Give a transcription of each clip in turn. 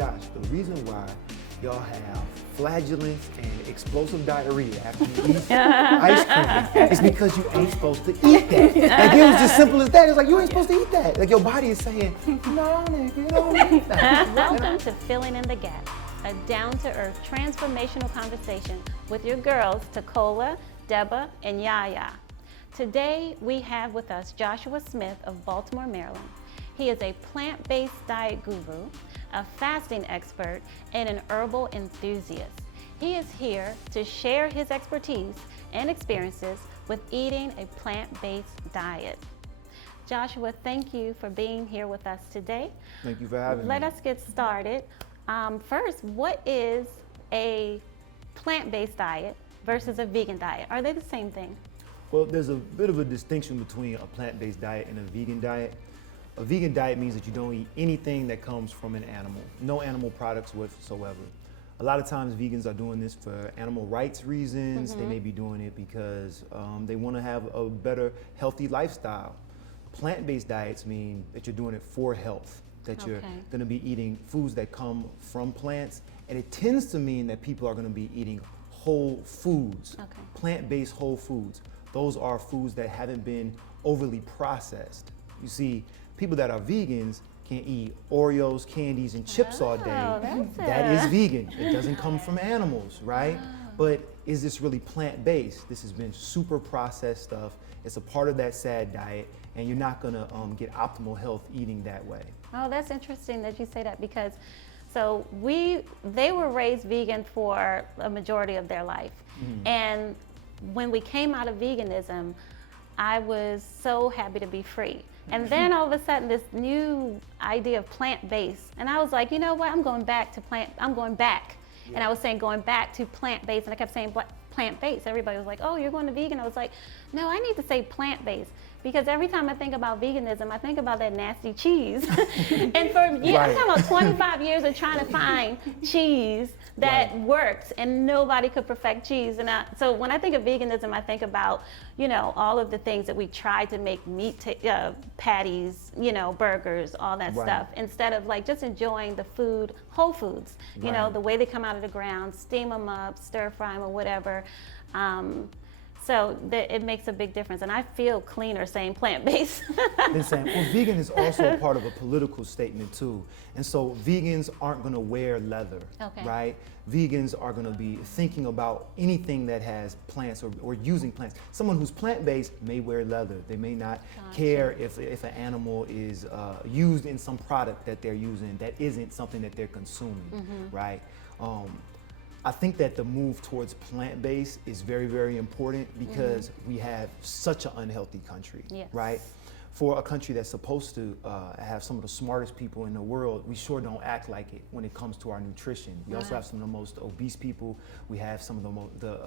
Josh, the reason why y'all have flatulence and explosive diarrhea after you eat ice cream is because you ain't supposed to eat that. Like, it was just simple as that. It's like, you ain't supposed to eat that. Like, your body is saying, no, nigga, don't eat that. Welcome to Filling in the Gap, a down-to-earth transformational conversation with your girls, Tacola, Deba, and Yaya. Today, we have with us Joshua Smith of Baltimore, Maryland. He is a plant-based diet guru, a fasting expert, and an herbal enthusiast. He is here to share his expertise and experiences with eating a plant-based diet. Joshua, thank you for being here with us today. Thank you for having me. Let us get started. First, what is a plant-based diet versus a vegan diet? Are they the same thing? Well, there's a bit of a distinction between a plant-based diet and a vegan diet. A vegan diet means that you don't eat anything that comes from an animal, no animal products whatsoever. A lot of times vegans are doing this for animal rights reasons. They may be doing it because they want to have a better, healthy lifestyle. Plant-based diets mean that you're doing it for health, that you're going to be eating foods that come from plants, and it tends to mean that people are going to be eating whole foods, plant-based whole foods. Those are foods that haven't been overly processed. You see, people that are vegans can eat Oreos, candies, and chips all day. That is vegan. It doesn't come from animals, right? But is this really plant-based? This has been super processed stuff. It's a part of that SAD diet, and you're not gonna get optimal health eating that way. Oh, that's interesting that you say that, because they were raised vegan for a majority of their life. And when we came out of veganism, I was so happy to be free. And then all of a sudden, this new idea of plant-based, and I was like, you know what? I'm going back. And I was saying going back to plant-based, and I kept saying plant-based. Everybody was like, oh, you're going to vegan? I was like, no, I need to say plant-based, because every time I think about veganism, I think about that nasty cheese. And for years, I'm talking about 25 years of trying to find cheese that works, and nobody could perfect cheese. And so when I think of veganism, I think about, all of the things that we tried to make meat patties, burgers, all that stuff, instead of like just enjoying the food, whole foods, the way they come out of the ground, steam them up, stir fry them or whatever. So it makes a big difference, and I feel cleaner saying plant-based. Well, vegan is also part of a political statement too, and so vegans aren't going to wear leather, right? Vegans are going to be thinking about anything that has plants or using plants. Someone who's plant-based may wear leather. They may not care if an animal is used in some product that they're using that isn't something that they're consuming, right? I think that the move towards plant-based is very, very important, because we have such an unhealthy country, right? For a country that's supposed to have some of the smartest people in the world, we sure don't act like it when it comes to our nutrition. We also have some of the most obese people. We have some of the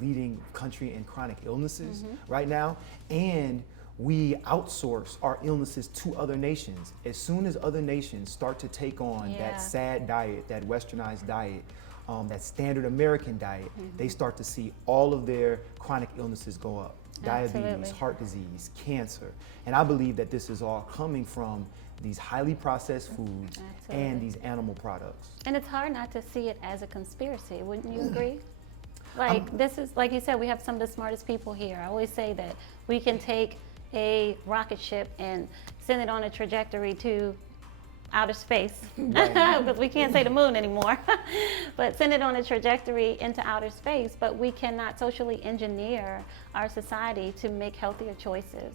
leading country in chronic illnesses right now, and we outsource our illnesses to other nations. As soon as other nations start to take on that SAD diet, that westernized diet, that standard American diet, they start to see all of their chronic illnesses go up. Diabetes, heart disease, cancer. And I believe that this is all coming from these highly processed foods and these animal products. And it's hard not to see it as a conspiracy, wouldn't you agree? Like, this is, like you said, we have some of the smartest people here. I always say that we can take a rocket ship and send it on a trajectory to outer space, because we can't say the moon anymore, but send it on a trajectory into outer space, but we cannot socially engineer our society to make healthier choices.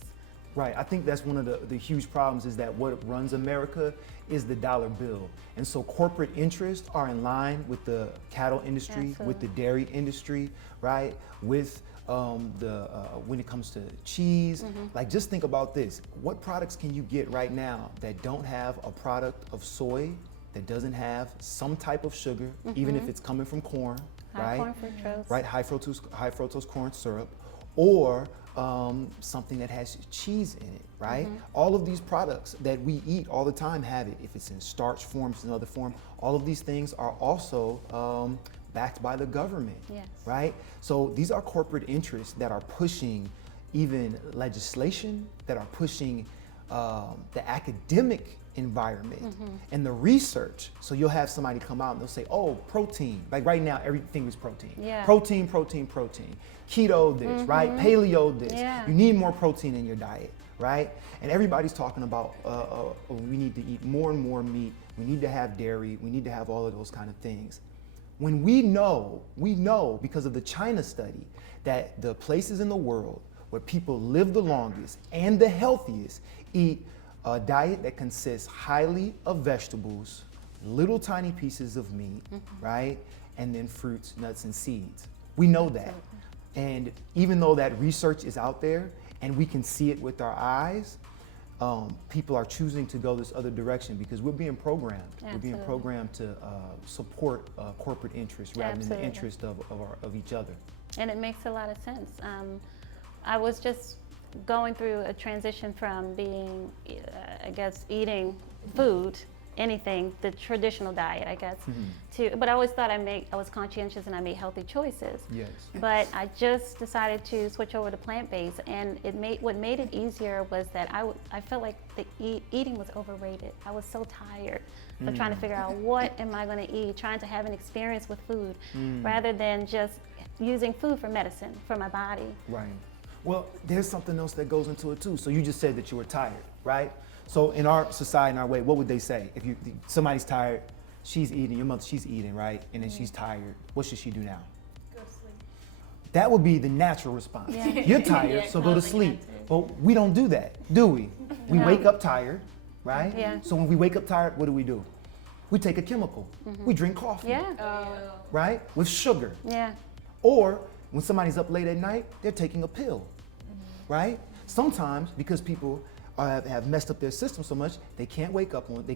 Right, I think that's one of the huge problems, is that what runs America is the dollar bill. And so corporate interests are in line with the cattle industry, with the dairy industry, right? With when it comes to cheese, like, just think about this. What products can you get right now that don't have a product of soy, that doesn't have some type of sugar, even if it's coming from corn, High corn fructose. Right, high fructose corn syrup, or something that has cheese in it, right? All of these products that we eat all the time have it. If it's in starch form, it's in other form, all of these things are also backed by the government, right? So these are corporate interests that are pushing even legislation, that are pushing the academic environment and the research. So you'll have somebody come out and they'll say, oh, protein. Like right now, everything is protein. Yeah. Protein, protein, protein. Keto this, right? Paleo this. Yeah. You need more protein in your diet, right? And everybody's talking about we need to eat more and more meat. We need to have dairy. We need to have all of those kind of things. When we know because of the China study that the places in the world where people live the longest and the healthiest eat a diet that consists highly of vegetables, little tiny pieces of meat, right? And then fruits, nuts, and seeds. We know that. And even though that research is out there and we can see it with our eyes, people are choosing to go this other direction because we're being programmed. Absolutely. We're being programmed to support corporate interests rather than the interest of each other. And it makes a lot of sense. I was just going through a transition from being, I guess, eating food, anything, the traditional diet, I guess, but I always thought I was conscientious and I made healthy choices. Yes. But I just decided to switch over to plant-based, and what made it easier was that I felt like the eating was overrated. I was so tired of trying to figure out what am I going to eat, trying to have an experience with food, rather than just using food for medicine for my body. Right. Well, there's something else that goes into it too. So you just said that you were tired, right? So in our society, in our way, what would they say? If somebody's tired, she's eating, your mother, she's eating, right? And then she's tired. What should she do now? Go to sleep. That would be the natural response. Yeah. You're tired, so go to sleep. But we don't do that, do we? We No. wake up tired, right? Yeah. So when we wake up tired, what do? We take a chemical. We drink coffee, Yeah, right? With sugar. yeah, Or when somebody's up late at night, they're taking a pill, right? Sometimes because people have messed up their system so much, they can't wake up and they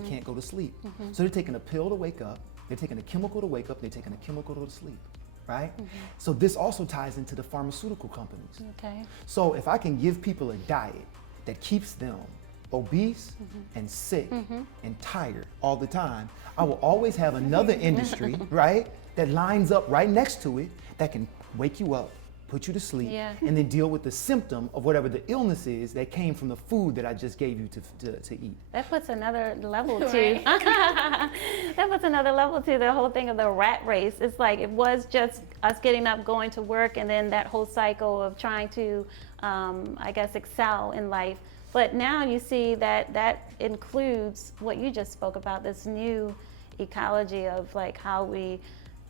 can't go to sleep. So they're taking a pill to wake up, they're taking a chemical to wake up, they're taking a chemical to go to sleep, right? So this also ties into the pharmaceutical companies. okay. So if I can give people a diet that keeps them obese and sick and tired all the time, I will always have another industry, right, that lines up right next to it that can wake you up, put you to sleep, Yeah. and then deal with the symptom of whatever the illness is that came from the food that I just gave you to eat. That puts another level to Right. that puts another level to the whole thing of the rat race. It's like it was just us getting up, going to work, and then that whole cycle of trying to, I guess, excel in life. But now you see that includes what you just spoke about, this new ecology of like how we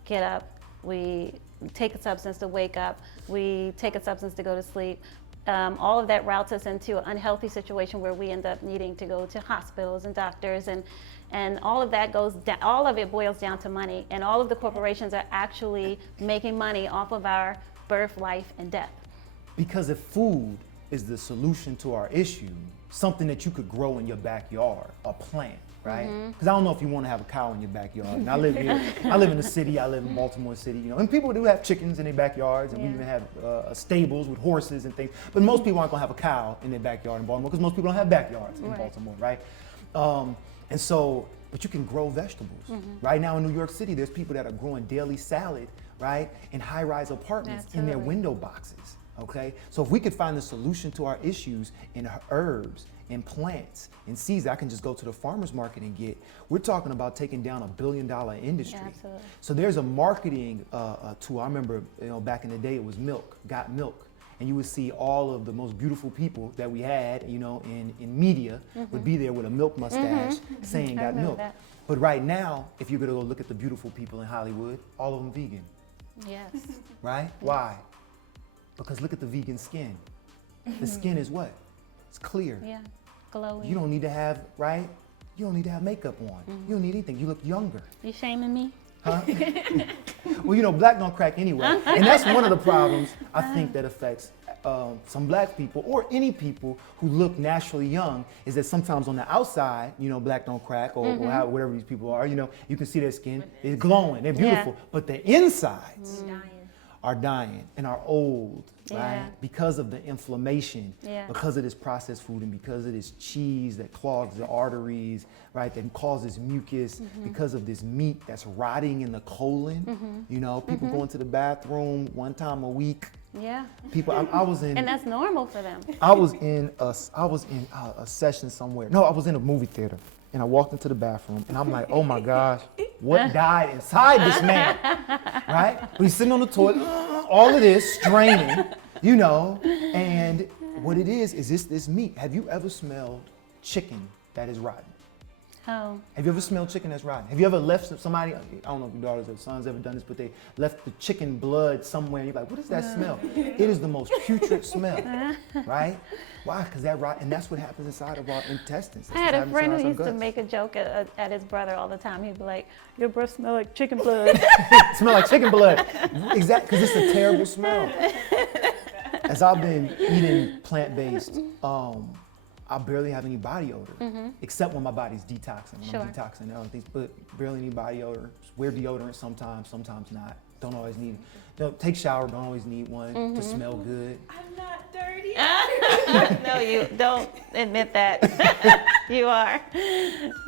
get up, we take a substance to wake up, we take a substance to go to sleep. All of that routes us into an unhealthy situation where we end up needing to go to hospitals and doctors, and all of that goes down, all of it boils down to money, and all of the corporations are actually making money off of our birth, life, and death. Because if food is the solution to our issue, something that you could grow in your backyard, a plant, right? Because I don't know if you want to have a cow in your backyard. And I live here, I live in the city, I live in Baltimore City, and people do have chickens in their backyards, and we even have stables with horses and things. But most people aren't going to have a cow in their backyard in Baltimore because most people don't have backyards in Baltimore, right? And so, but you can grow vegetables. Right now in New York City, there's people that are growing daily salad, right, in high-rise apartments in their window boxes. Okay, so if we could find the solution to our issues in herbs, in plants, in seeds, I can just go to the farmer's market and get. We're talking about taking down $1 billion industry. Yeah, absolutely. So there's a marketing tool. I remember, back in the day, it was milk, got milk, and you would see all of the most beautiful people that we had, in media would be there with a milk mustache saying I got remember milk. that. But right now, if you're gonna go look at the beautiful people in Hollywood, all of them vegan, Yes. right? Why? Because look at the vegan skin. The skin is what? It's clear. Yeah. Glowing. You don't need to have, right? You don't need to have makeup on. You don't need anything. You look younger. You shaming me? Huh? Well, black don't crack anyway. And that's one of the problems I think that affects some black people or any people who look naturally young is that sometimes on the outside, black don't crack or whatever these people are, you can see their skin is glowing. They're beautiful. Yeah. But the insides Dying. are dying and are old, right? Yeah. Because of the inflammation, Yeah. because of this processed food and because of this cheese that clogs the arteries, right? That causes mucus, because of this meat that's rotting in the colon. People going to the bathroom one time a week, Yeah. People, I was in. And that's normal for them. I was in a session somewhere. No, I was in a movie theater, and I walked into the bathroom, and I'm like, oh my gosh, what died inside this man, right? But he's sitting on the toilet, all of this, straining, you know, and what it is this meat. Have you ever smelled chicken that is rotten? Oh. Have you ever smelled chicken that's rotten? Have you ever left somebody, I don't know if your daughters or sons ever done this, but they left the chicken blood somewhere and you're like, what is that smell? It is the most putrid smell, right? Why? Because that rot, and that's what happens inside of our intestines. I had a friend who used to make a joke at his brother all the time. He'd be like, your breath smell like chicken blood. Smell like chicken blood. Exactly, because it's a terrible smell. As I've been eating plant-based, I barely have any body odor, except when my body's detoxing. When I'm detoxing other things, but barely any body odor. Wear deodorant sometimes, sometimes not. Don't always need. Don't take shower. Don't always need one to smell good. I'm not dirty. No, you don't admit that. You are.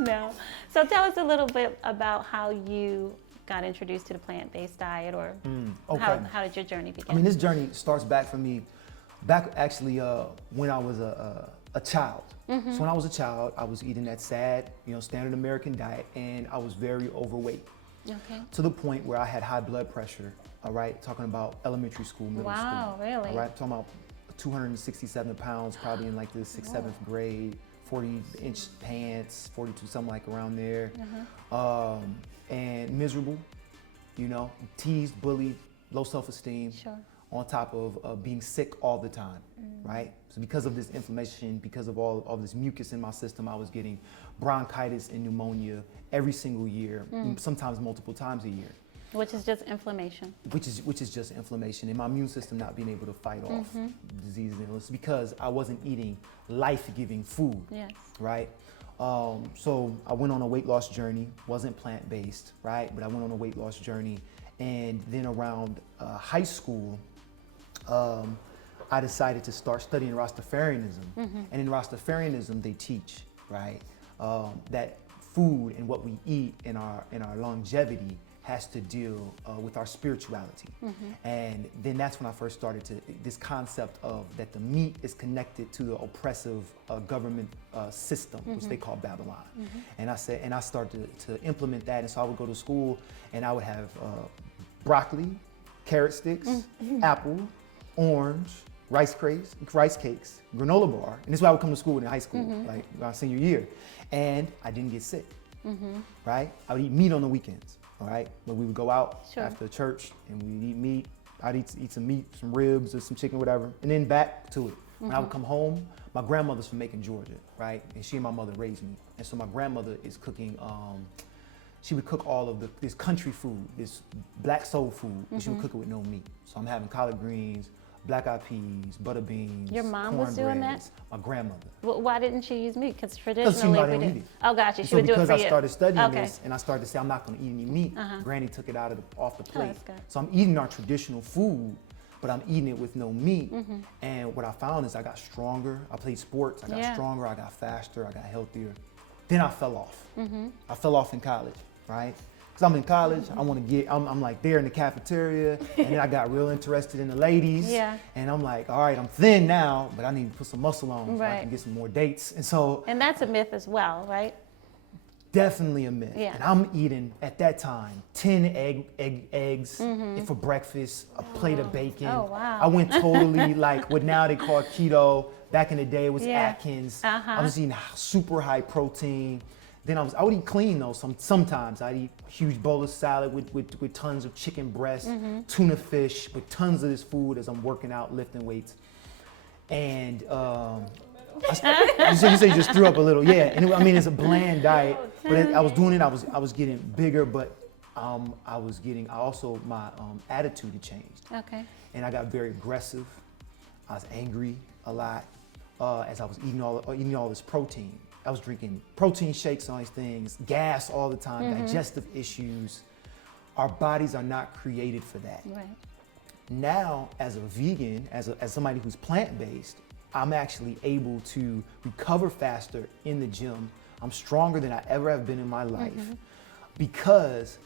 No. So tell us a little bit about how you got introduced to the plant-based diet, or how did your journey begin? I mean, this journey starts back for me, actually when I was a child. So when I was a child, I was eating that sad, standard American diet, and I was very overweight. Okay. To the point where I had high blood pressure, all right, talking about elementary school, middle school. Wow, really? All right, talking about 267 pounds, probably in like the 6th, 7th grade, 40-inch pants, 42, something like around there. And miserable, teased, bullied, low self-esteem. Sure. On top of being sick all the time, right? So because of this inflammation, because of all this mucus in my system, I was getting bronchitis and pneumonia every single year, sometimes multiple times a year. Which is just inflammation. Which is just inflammation, and my immune system not being able to fight off diseases and illness because I wasn't eating life-giving food, right? So I went on a weight loss journey, wasn't plant-based, right? But I went on a weight loss journey, and then around high school, I decided to start studying Rastafarianism. And in Rastafarianism, they teach, right, that food and what we eat in our longevity has to deal with our spirituality. And then that's when I first started this concept of that the meat is connected to the oppressive government system, which they call Babylon. And I started to implement that. And so I would go to school and I would have broccoli, carrot sticks, apple, orange, rice cakes, granola bar. And this is why I would come to school in high school, like my senior year. And I didn't get sick, right? I would eat meat on the weekends, all right? But we would go out after church and we would eat meat. I'd eat some meat, some ribs or some chicken, whatever, and then back to it. When I would come home, my grandmother's from Macon, Georgia, right? And she and my mother raised me. And so my grandmother is cooking, she would cook all of this country food, this black soul food, and she would cook it with no meat. So I'm having collard greens, black eyed peas, butter beans. Your mom was doing that? My grandmother. Well, why didn't she use meat? Because traditionally we do. Oh, gotcha. She so would do it for you. Because I started studying this and I started to say I'm not going to eat any meat, Granny took it off the plate. That's good. So I'm eating our traditional food, but I'm eating it with no meat. And what I found is I got stronger. I played sports. I got stronger. I got faster. I got healthier. Then I fell off. I fell off in college, right? Because I'm in college, I'm like there in the cafeteria, and then I got real interested in the ladies. And I'm like, all right, I'm thin now, but I need to put some muscle on so I can get some more dates. And that's a myth as well, right? Definitely a myth. And I'm eating, at that time, 10 eggs for breakfast, a plate of bacon. Oh, wow. I went totally like what now they call keto. Back in the day, it was Atkins. I was eating super high protein. Then I would eat clean though. Sometimes I'd eat a huge bowl of salad with tons of chicken breast, tuna fish, with tons of this food as I'm working out, lifting weights. And you say you just threw up a little, And it's a bland diet, but I was doing it. I was getting bigger, but my attitude had changed. Okay. And I got very aggressive. I was angry a lot as I was eating all this protein. I was drinking protein shakes and all these things, gas all the time, digestive issues. Our bodies are not created for that. Right. Now, as a vegan, as somebody who's plant-based, I'm actually able to recover faster in the gym. I'm stronger than I ever have been in my life because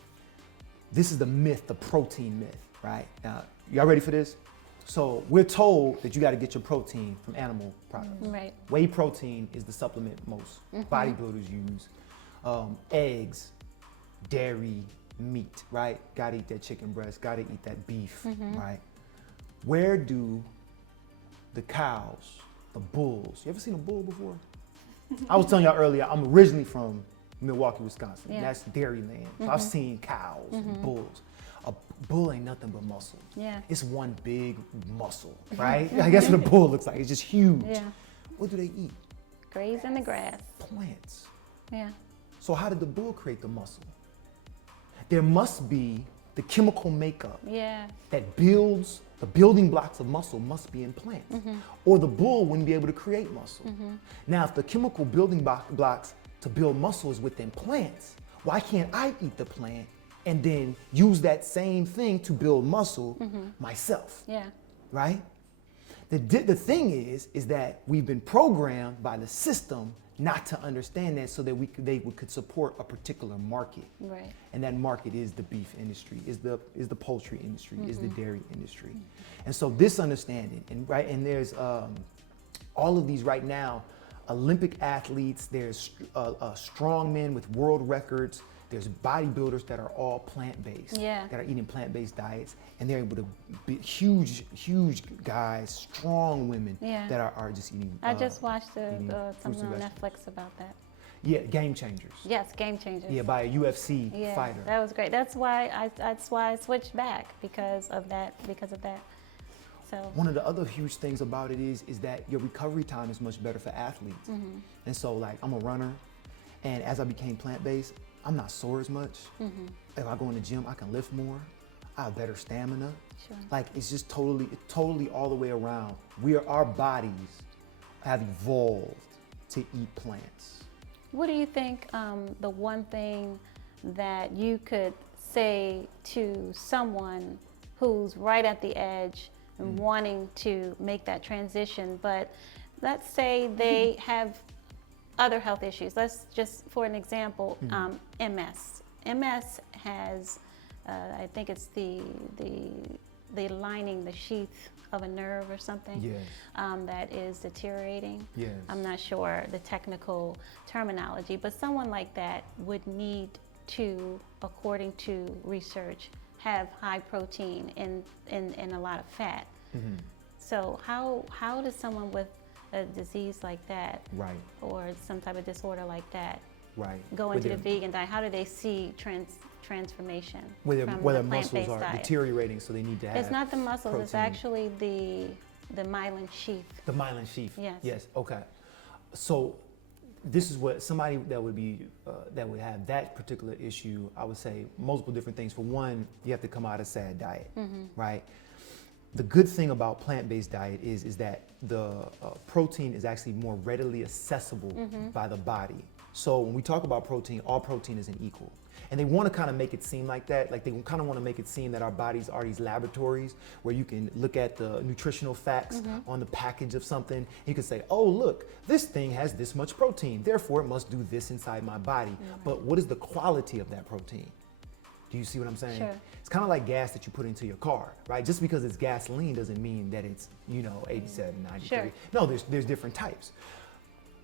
this is the myth, the protein myth, right? Now, y'all ready for this? So we're told that you got to get your protein from animal products. Right. Whey protein is the supplement most bodybuilders use. Eggs, dairy, meat, right? Got to eat that chicken breast, got to eat that beef, right? Where do the cows, the bulls, you ever seen a bull before? I was telling y'all earlier, I'm originally from Milwaukee, Wisconsin. That's dairy land. So I've seen cows and bulls. A bull ain't nothing but muscle. Yeah. It's one big muscle, right? I guess what a bull looks like. It's just huge. Yeah. What do they eat? Graze in the grass. Plants. Yeah. So how did the bull create the muscle? There must be the chemical makeup that builds the building blocks of muscle must be in plants, or the bull wouldn't be able to create muscle. Now, if the chemical building blocks to build muscle is within plants, why can't I eat the plant and then use that same thing to build muscle myself? Yeah. Right? The thing is that we've been programmed by the system not to understand that, so that they could support a particular market. Right. And that market is the beef industry, is the poultry industry, is the dairy industry. And so this understanding, and there's all of these right now, Olympic athletes, there's strong men with world records, there's bodybuilders that are all plant-based, that are eating plant-based diets, and they're able to be huge guys, strong women that are just eating. I just watched something on Netflix about that. Yeah, Game Changers. Yes, Game Changers. Yeah, by a UFC fighter. That was great. That's why I switched back because of that. So one of the other huge things about it is that your recovery time is much better for athletes. And so, like, I'm a runner, and as I became plant-based, I'm not sore as much. If I go in the gym, I can lift more. I have better stamina. Sure. Like, it's just totally all the way around. Our bodies have evolved to eat plants. what do you think the one thing that you could say to someone who's right at the edge and wanting to make that transition, but let's say they have other health issues. Let's just, for an example, MS. MS has, I think it's the lining, the sheath of a nerve or something that is deteriorating. I'm not sure the technical terminology, but someone like that would need to, according to research, have high protein and a lot of fat. So how does someone with a disease like that, or some type of disorder like that, go into the vegan diet? How do they see transformation? Where their muscles are deteriorating, so they need to have. It's not the muscles; protein. It's actually the myelin sheath. The myelin sheath. Yes. Yes. Okay. So this is what somebody that would have that particular issue. I would say multiple different things. For one, you have to come out of SAD diet, right? The good thing about plant-based diet is that the protein is actually more readily accessible by the body. So when we talk about protein, all protein isn't equal. And they want to kind of make it seem like that. Like, they kind of want to make it seem that our bodies are these laboratories where you can look at the nutritional facts on the package of something. And you can say, oh, look, this thing has this much protein, therefore it must do this inside my body. But what is the quality of that protein? Do you see what I'm saying? Sure. It's kind of like gas that you put into your car, right? Just because it's gasoline doesn't mean that it's, 87, 93. Sure. No, there's different types.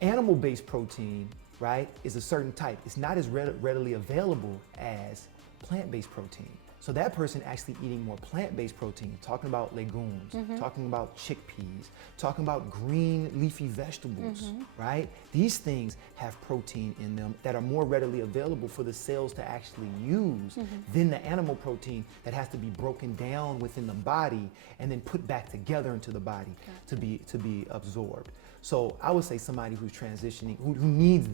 Animal-based protein, right, is a certain type. It's not as readily available as plant-based protein. So that person actually eating more plant-based protein, talking about legumes, talking about chickpeas, talking about green leafy vegetables, right? These things have protein in them that are more readily available for the cells to actually use than the animal protein that has to be broken down within the body and then put back together into the body to be absorbed. So I would say somebody who's transitioning, who needs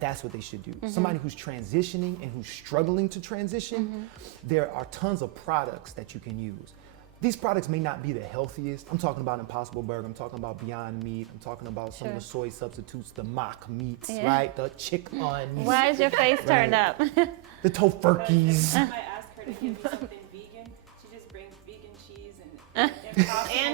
that's what they should do. Somebody who's transitioning and who's struggling to transition, there are tons of products that you can use. These products may not be the healthiest. I'm talking about Impossible Burger, I'm talking about Beyond Meat, I'm talking about some of the soy substitutes, the mock meats, right? The chicken. Why is your face turned up? The tofurkeys. If I ask her to give me something vegan, she just brings vegan cheese and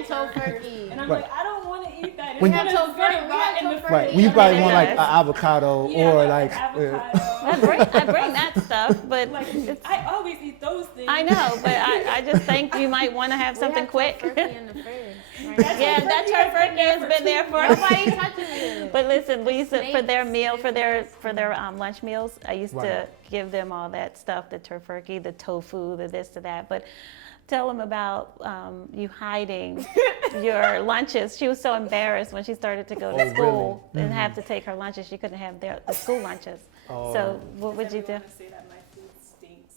tofurkey. And I'm like, I don't want to eat that. When It's right, when you probably want like an avocado or like. I bring that stuff. stuff, but Like, I always eat those things. I know, but I just think you might want to have something quick. Turkey in the fridge. Right? Yeah, that turkey has been there for. Nobody touches it. But listen, we used to, for their meal, for their lunch meals, I used to give them all that stuff, the turkey, the tofu, the this, to that. But tell them about you hiding your lunches. She was so embarrassed when she started to go to school and have to take her lunches. She couldn't have the school lunches. So what would you do? I want to say that my food stinks.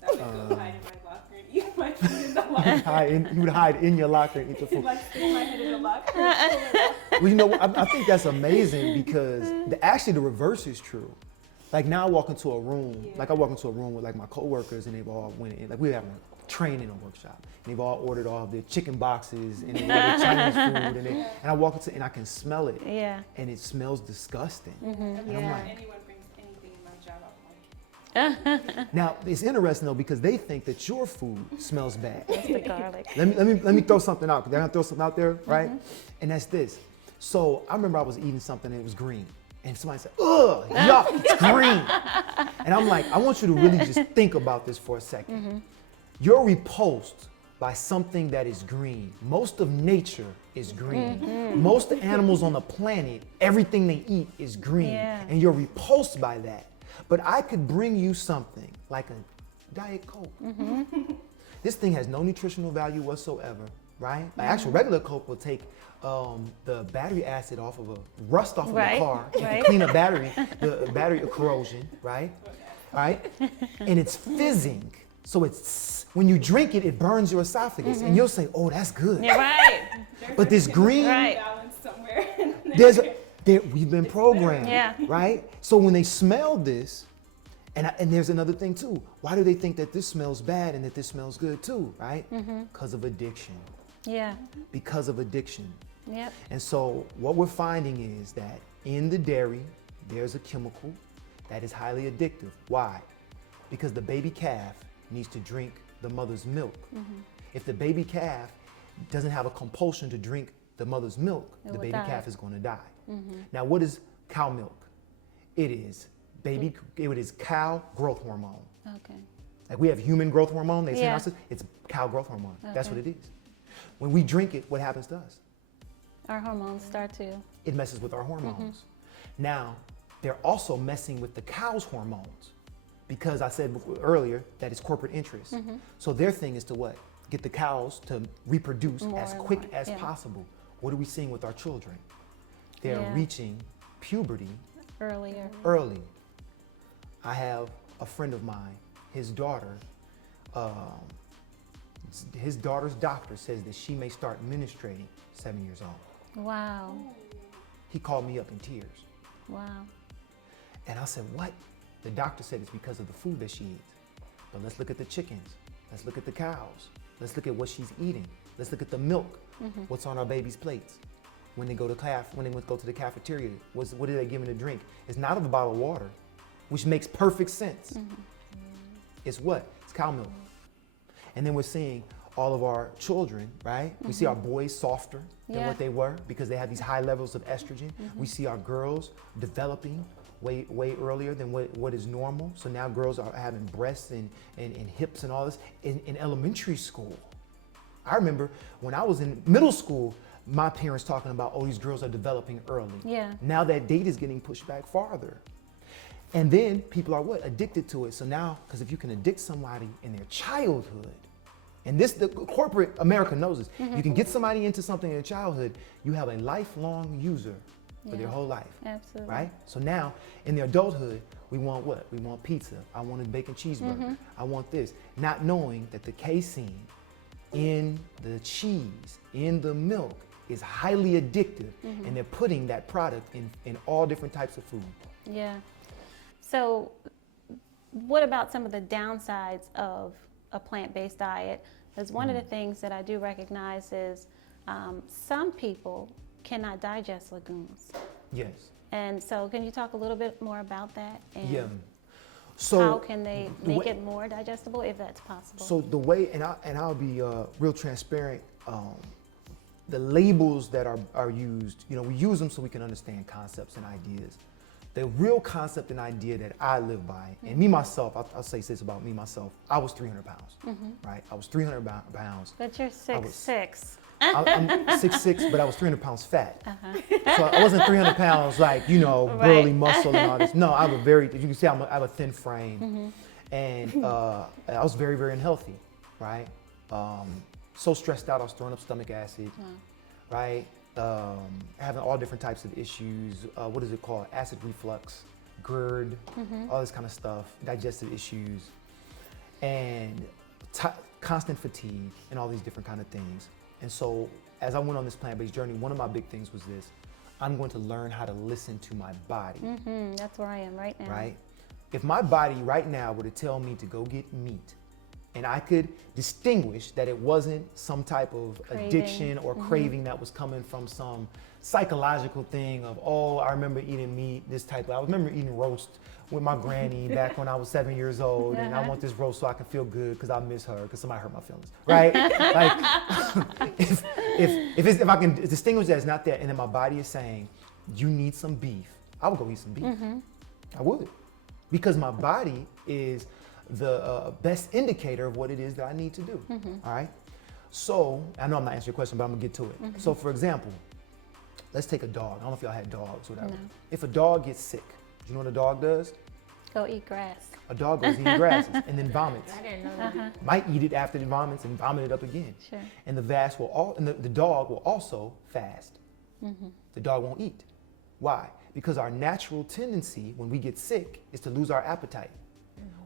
So I would go hide in my locker and eat my food in the locker. You would hide in your locker and eat the food. Like stick my head in the locker. Well, you know, I think that's amazing because actually the reverse is true. Like now I walk into a room, like I walk into a room with like my coworkers and they've all went in, like we were having a training or workshop and they've all ordered all of their chicken boxes and they ordered Chinese food and I walk into and I can smell it. Yeah. And it smells disgusting. Mm-hmm. And I'm like, Anyone brings anything in my job, I'm like, now it's interesting though because they think that your food smells bad. That's the garlic. Let me throw something out. They're gonna throw something out there, right? And that's this. So I remember I was eating something and it was green. And somebody said, ugh, yuck, it's green. And I'm like, I want you to really just think about this for a second. You're repulsed by something that is green. Most of nature is green. Most animals on the planet, everything they eat is green. Yeah. And you're repulsed by that. But I could bring you something like a Diet Coke. This thing has no nutritional value whatsoever, right? An actual regular Coke will take the battery acid off of rust off of the car, and clean up the battery corrosion, right? Right? And it's fizzing. So it's when you drink it, it burns your esophagus, and you'll say, "Oh, that's good." Yeah, right. But this green, balance somewhere in there. we've been programmed, right? So when they smell this, and there's another thing too. Why do they think that this smells bad and that this smells good too, right? Because of addiction. Yeah. Because of addiction. Yep. And so what we're finding is that in the dairy, there's a chemical that is highly addictive. Why? Because the baby calf needs to drink the mother's milk. If the baby calf doesn't have a compulsion to drink the mother's milk, the baby calf is going to die. Now, what is cow milk? It is cow growth hormone. Okay. Like we have human growth hormone, they say it's cow growth hormone. That's what it is. When we drink it, what happens to us? Our hormones start to. It messes with our hormones. Now, they're also messing with the cow's hormones because I said earlier that it's corporate interest. So their thing is to what? Get the cows to reproduce as quick as possible. What are we seeing with our children? They're reaching puberty early. I have a friend of mine, his daughter, his daughter's doctor says that she may start menstruating 7 years old. Wow. He called me up in tears. Wow. And I said, what? The doctor said it's because of the food that she eats. But let's look at the chickens. Let's look at the cows. Let's look at what she's eating. Let's look at the milk. What's on our baby's plates? When they go to the cafeteria, what are they giving to drink? It's not a bottle of water, which makes perfect sense. It's what? It's cow milk. And then we're seeing all of our children, right? We see our boys softer than what they were because they have these high levels of estrogen. We see our girls developing way earlier than what is normal. So now girls are having breasts and hips and all this in elementary school. I remember when I was in middle school, my parents talking about, oh, these girls are developing early. Yeah. Now that date is getting pushed back farther. And then people are what? Addicted to it. So now, because if you can addict somebody in their childhood, and the corporate America knows this, you can get somebody into something in their childhood, you have a lifelong user for their whole life. Absolutely. Right? So now, in their adulthood, we want what? We want pizza. I want a bacon cheeseburger. I want this. Not knowing that the casein in the cheese, in the milk, is highly addictive, and they're putting that product in all different types of food. Yeah. So what about some of the downsides of a plant-based diet? Because one of the things that I do recognize is some people cannot digest legumes. Yes. And so can you talk a little bit more about that? And so how can they make it more digestible if that's possible? So the way, and I'll be real transparent, the labels that are used, we use them so we can understand concepts and ideas. the real concept and idea that I live by, and me myself, I'll say this about me myself, I was 300 pounds, right? I was 300 pounds. But you're 6'6". I'm 6'6", but I was 300 pounds fat. So I wasn't 300 pounds like, you know, burly muscle and all this. No, I have a very, you can see I have a thin frame. And I was very, very unhealthy, right? So stressed out, I was throwing up stomach acid, right? Having all different types of issues. What is it called? Acid reflux, GERD, all this kind of stuff, digestive issues, and constant fatigue, and all these different kind of things. And so as I went on this plant-based journey, one of my big things was this: I'm going to learn how to listen to my body. That's where I am right now. Right? If my body right now were to tell me to go get meat, and I could distinguish that it wasn't some type of addiction or craving that was coming from some psychological thing of, oh, I remember eating meat, this type of, I remember eating roast with my granny back when I was 7 years old, and I want this roast so I can feel good because I miss her because somebody hurt my feelings, right? Like, if I can distinguish that it's not that, and then my body is saying, you need some beef, I would go eat some beef. I would, because my body is the best indicator of what it is that I need to do, all right? So, I know I'm not answering your question, but I'm gonna get to it. So for example, let's take a dog. I don't know if y'all had dogs or whatever. No. If a dog gets sick, do you know what a dog does? Go eat grass. A dog goes eat grasses and then vomits. I didn't know that. Might eat it after it vomits and vomit it up again. Sure. And the dog will also fast. The dog won't eat. Why? Because our natural tendency when we get sick is to lose our appetite.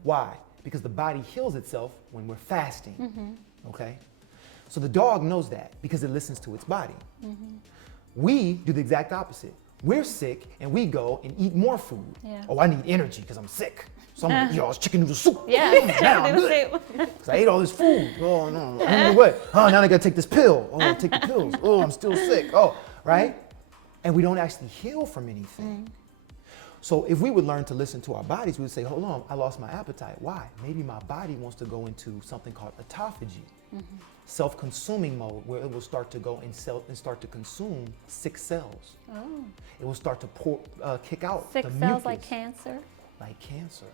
Why? Because the body heals itself when we're fasting, okay? So the dog knows that because it listens to its body. We do the exact opposite. We're sick and we go and eat more food. Yeah. Oh, I need energy because I'm sick. So I'm gonna eat all this chicken noodle soup. Yeah. Now I'm good. Because I ate all this food. Oh no, I don't know what. Oh, now I gotta take this pill. Oh, I'll take the pills. Oh, I'm still sick. Oh, right? And we don't actually heal from anything. So if we would learn to listen to our bodies, we would say, hold on, I lost my appetite. Why? Maybe my body wants to go into something called autophagy, self-consuming mode, where it will start to go and start to consume sick cells. Oh. It will start to kick out Sick the cells mucus. like cancer? Like cancer,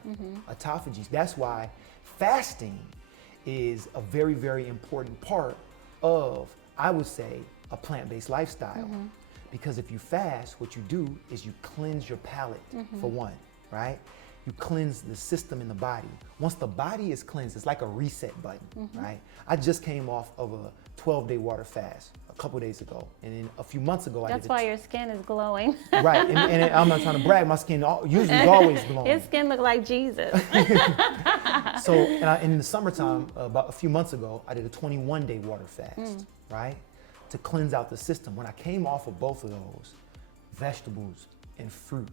autophagy. That's why fasting is a very, very important part of, I would say, a plant-based lifestyle. Because if you fast, what you do is you cleanse your palate, for one, right? You cleanse the system in the body. Once the body is cleansed, it's like a reset button, right? I just came off of a 12-day water fast a couple days ago. And then a few months ago, That's why your skin is glowing. Right, and I'm not trying to brag, my skin usually is always glowing. His skin look like Jesus. So, and in the summertime, about a few months ago, I did a 21-day water fast, right? To cleanse out the system. When I came off of both of those, vegetables and fruit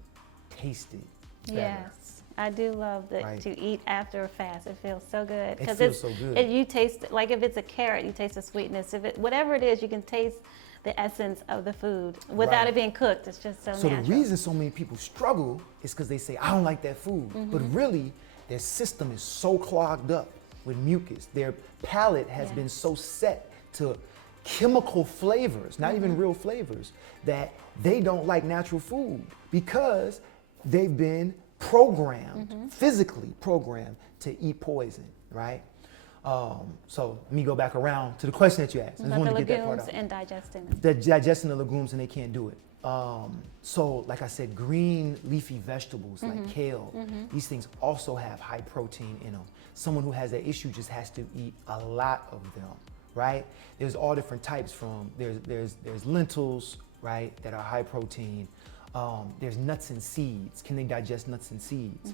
tasted better. Yes, I do love to eat after a fast. It feels so good. It feels so good. You taste, like if it's a carrot, you taste the sweetness. Whatever it is, you can taste the essence of the food without it being cooked. It's just so natural. So the reason so many people struggle is because they say, I don't like that food. But really, their system is so clogged up with mucus. Their palate has been so set to chemical flavors, not even real flavors, that they don't like natural food because they've been programmed, physically programmed to eat poison, right? So let me go back around to the question that you asked. I just About the wanted to get that part legumes out. and digesting them. They're digesting the legumes and they can't do it. So like I said, green leafy vegetables like kale, these things also have high protein in them. Someone who has that issue just has to eat a lot of them, right? There's all different types from, there's lentils, right, that are high protein. There's nuts and seeds. Can they digest nuts and seeds?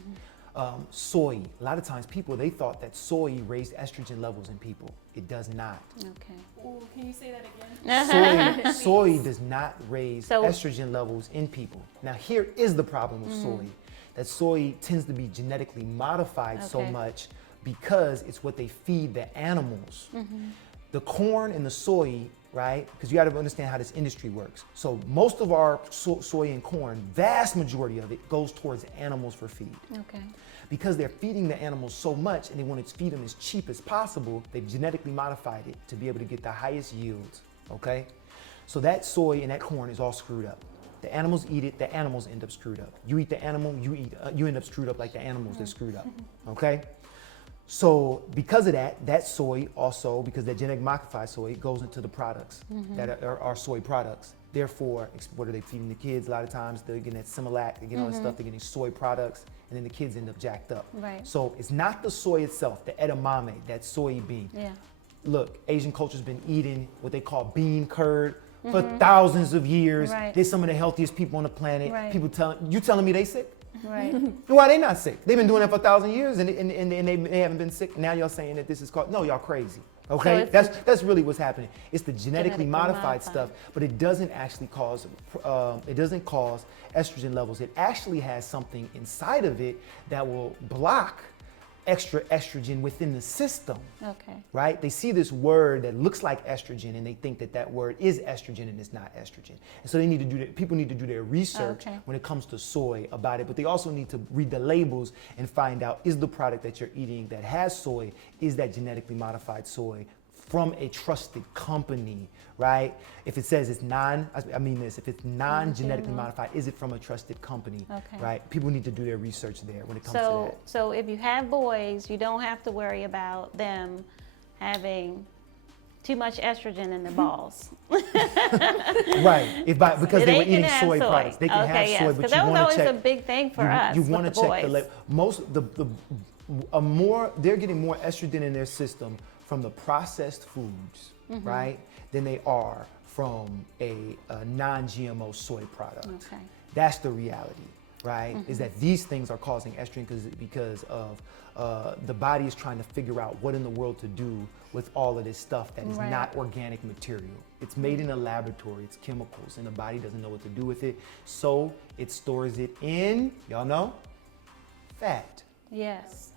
Soy. A lot of times people, they thought that soy raised estrogen levels in people. It does not. Okay. Ooh, can you say that again? Soy does not raise estrogen levels in people. Now here is the problem with soy. That soy tends to be genetically modified so much because it's what they feed the animals. The corn and the soy, right? Because you got to understand how this industry works. So most of our soy and corn, vast majority of it goes towards animals for feed. Okay. Because they're feeding the animals so much and they want to feed them as cheap as possible, they've genetically modified it to be able to get the highest yields, okay? So that soy and that corn is all screwed up. The animals eat it, the animals end up screwed up. You eat the animal, you end up screwed up like the animals that screwed up, okay? So because of that, that soy also, because that genetic modified soy goes into the products that are soy products. Therefore, what are they feeding the kids? A lot of times they're getting that Similac, they're getting all this stuff, they're getting soy products, and then the kids end up jacked up. Right. So it's not the soy itself, the edamame, that soybean. Yeah. Look, Asian culture's been eating what they call bean curd for thousands of years. Right. They're some of the healthiest people on the planet. Right. People telling me they sick? Right. Why they not sick? They've been doing that for 1,000 years and they haven't been sick. Now y'all saying that this is called, no, y'all crazy. Okay, So that's really what's happening. It's the genetically Genetically modified modified. stuff, but it doesn't actually cause estrogen levels. It actually has something inside of it that will block extra estrogen within the system. Okay. Right? They see this word that looks like estrogen and they think that that word is estrogen and it's not estrogen. And so they need to do people need to do their research when it comes to soy about it, but they also need to read the labels and find out, is the product that you're eating that has soy, is that genetically modified soy from a trusted company, right? If it says it's if it's non-genetically modified, is it from a trusted company, right? People need to do their research there when it comes to that. So if you have boys, you don't have to worry about them having too much estrogen in their balls. Right, because they were eating soy products. They can have soy, but you that was want to always check. a big thing for us. You want to check the boys. they're getting more estrogen in their system from the processed foods, right, than they are from a non-GMO soy product. Okay. That's the reality, right? Is that these things are causing estrogen because of the body is trying to figure out what in the world to do with all of this stuff that is not organic material. It's made in a laboratory, it's chemicals, and the body doesn't know what to do with it. So it stores it in, y'all know, fat. Yes.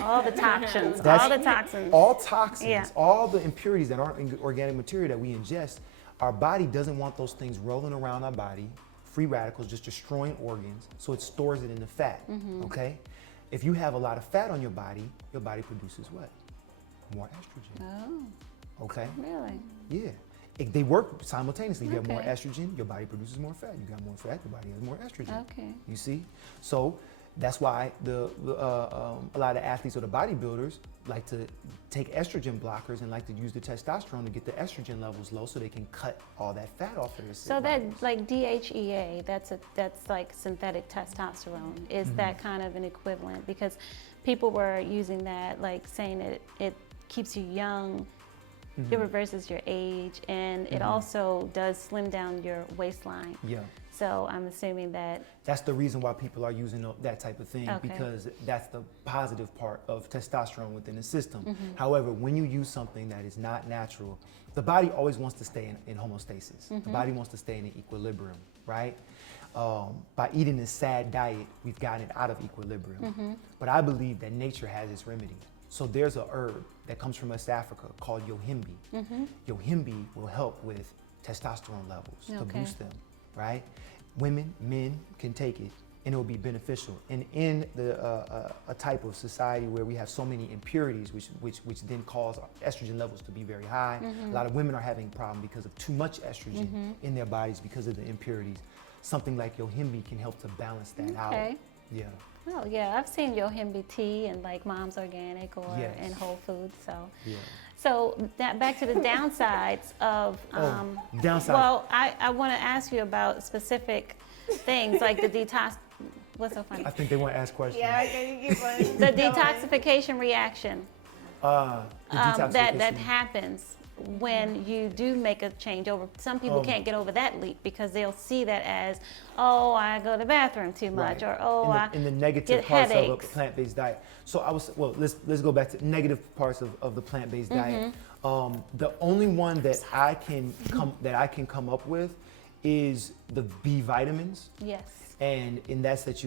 All the toxins. That's all the toxins. All toxins, all the impurities that aren't in organic material that we ingest, our body doesn't want those things rolling around our body, free radicals just destroying organs, so it stores it in the fat, okay? If you have a lot of fat on your body produces what? More estrogen. Oh, Okay? really? Yeah. They work simultaneously. You have more estrogen, your body produces more fat. You got more fat, your body has more estrogen. Okay. You see? So that's why a lot of athletes or the bodybuilders like to take estrogen blockers and like to use the testosterone to get the estrogen levels low so they can cut all that fat off of their So that like T.H.E, that's like synthetic testosterone. Is that kind of an equivalent? Because people were using that, like saying it keeps you young, it reverses your age, and it also does slim down your waistline. Yeah. So I'm assuming that's the reason why people are using that type of thing, because that's the positive part of testosterone within the system. However, when you use something that is not natural, the body always wants to stay in homeostasis. The body wants to stay in an equilibrium, right? By eating this sad diet, we've gotten it out of equilibrium. But I believe that nature has its remedy. So there's a herb that comes from West Africa called yohimbe. Yohimbe will help with testosterone levels to boost them, right? Women, men can take it and it will be beneficial. And in a type of society where we have so many impurities, which then cause estrogen levels to be very high, a lot of women are having a problem because of too much estrogen in their bodies because of the impurities. Something like yohimbe can help to balance that out. Yeah. Oh yeah, I've seen yohimbe tea and like Mom's Organic or in Whole Foods. So, so that back to the downsides of. Downsides. Well, I want to ask you about specific things like the detox. What's so funny? I think they want to ask questions. Yeah, okay, you keep on. The detoxification reaction that happens when you do make a change over. Some people can't get over that leap because they'll see that as, oh, I go to the bathroom too much, or oh, in the negative get parts headaches. of a plant-based diet. So let's go back to negative parts of the plant-based diet. The only one that I can come up with is the B vitamins. Yes. And that's that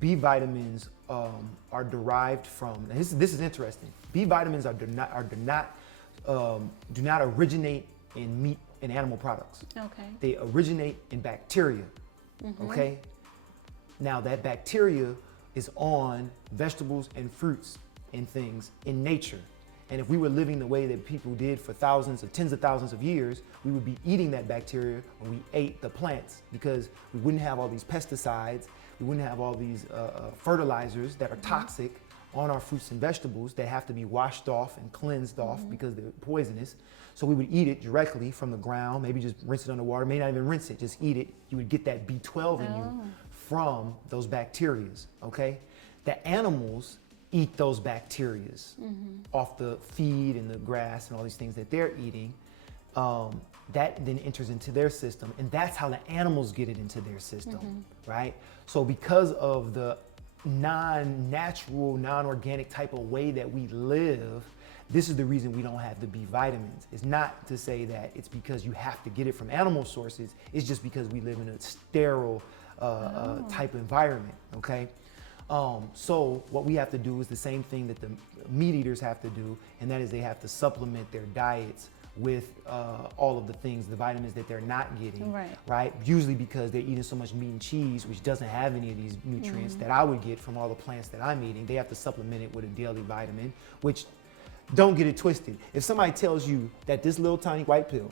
B vitamins are derived from. And this is interesting. B vitamins do not originate in meat and animal products. Okay. They originate in bacteria. Okay. Now that bacteria is on vegetables and fruits and things in nature. And if we were living the way that people did for thousands or tens of thousands of years, we would be eating that bacteria when we ate the plants, because we wouldn't have all these pesticides, we wouldn't have all these fertilizers that are toxic on our fruits and vegetables that have to be washed off and cleansed off because they're poisonous. So we would eat it directly from the ground, maybe just rinse it underwater, may not even rinse it, just eat it. You would get that B12 in you from those bacteria, okay? The animals eat those bacteria off the feed and the grass and all these things that they're eating. That then enters into their system, and that's how the animals get it into their system, right? So because of the non-natural, non-organic type of way that we live, this is the reason we don't have the B vitamins. It's not to say that it's because you have to get it from animal sources, it's just because we live in a sterile type environment, okay? So what we have to do is the same thing that the meat eaters have to do, and that is they have to supplement their diets with all of the things, the vitamins that they're not getting, right? Usually because they're eating so much meat and cheese, which doesn't have any of these nutrients that I would get from all the plants that I'm eating. They have to supplement it with a daily vitamin, which, don't get it twisted. If somebody tells you that this little tiny white pill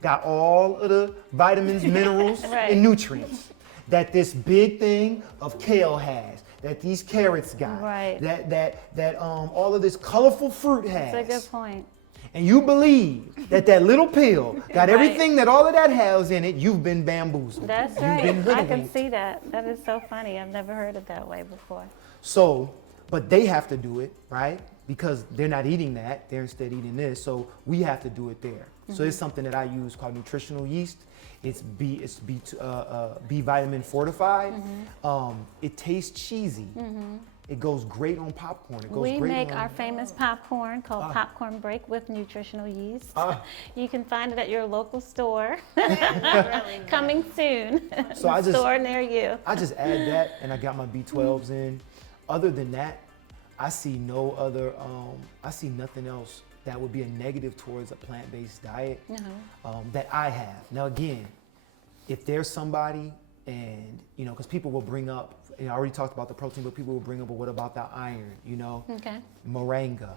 got all of the vitamins, minerals, and nutrients that this big thing of kale has, that these carrots got, that all of this colorful fruit has. That's a good point. And you believe that that little pill got everything that all of that has in it, you've been bamboozled. That's You've right. been I can hoodwinked. see that. That is so funny. I've never heard it that way before. So, but they have to do it, right? Because they're not eating that, they're instead eating this. So we have to do it there. So it's something that I use called nutritional yeast. It's B vitamin fortified. It tastes cheesy. It goes great on popcorn. It goes We great make on, our famous popcorn called Popcorn Break with nutritional yeast. You can find it at your local store. Coming soon. So I just store near you. I just add that, and I got my B12s in. Other than that, I see no other. I see nothing else that would be a negative towards a plant-based diet that I have. Now again, if there's somebody, and you know, because people will bring up, I already talked about the protein, but people will bring up, well, what about the iron? You know, moringa,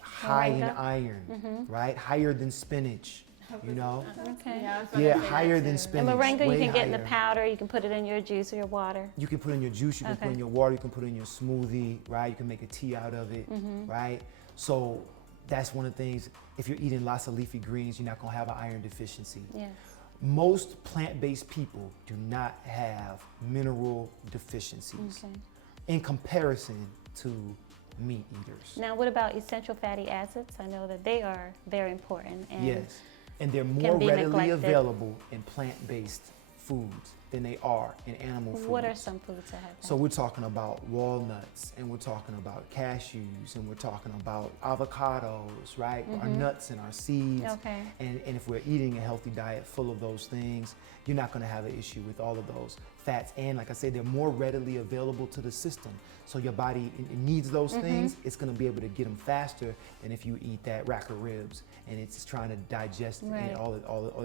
high in iron, right? Higher than spinach. You know, higher than spinach. And moringa you can get in the higher. powder. You can put it in your juice or your water. You can put in your juice, you can put in your water, you can put in your smoothie, right? You can make a tea out of it, right? So that's one of the things, if you're eating lots of leafy greens, you're not gonna have an iron deficiency. Yes. Most plant-based people do not have mineral deficiencies in comparison to meat eaters. Now, what about essential fatty acids? I know that they are very important. And yes, and they're more be readily neglected. available in plant-based foods than they are in animal foods. What are some foods that have that? So we're talking about walnuts, and we're talking about cashews, and we're talking about avocados, right? Our nuts and our seeds. And if we're eating a healthy diet full of those things, you're not gonna have an issue with all of those fats. And like I said, they're more readily available to the system. So your body it needs those things, it's gonna be able to get them faster than if you eat that rack of ribs and it's just trying to digest all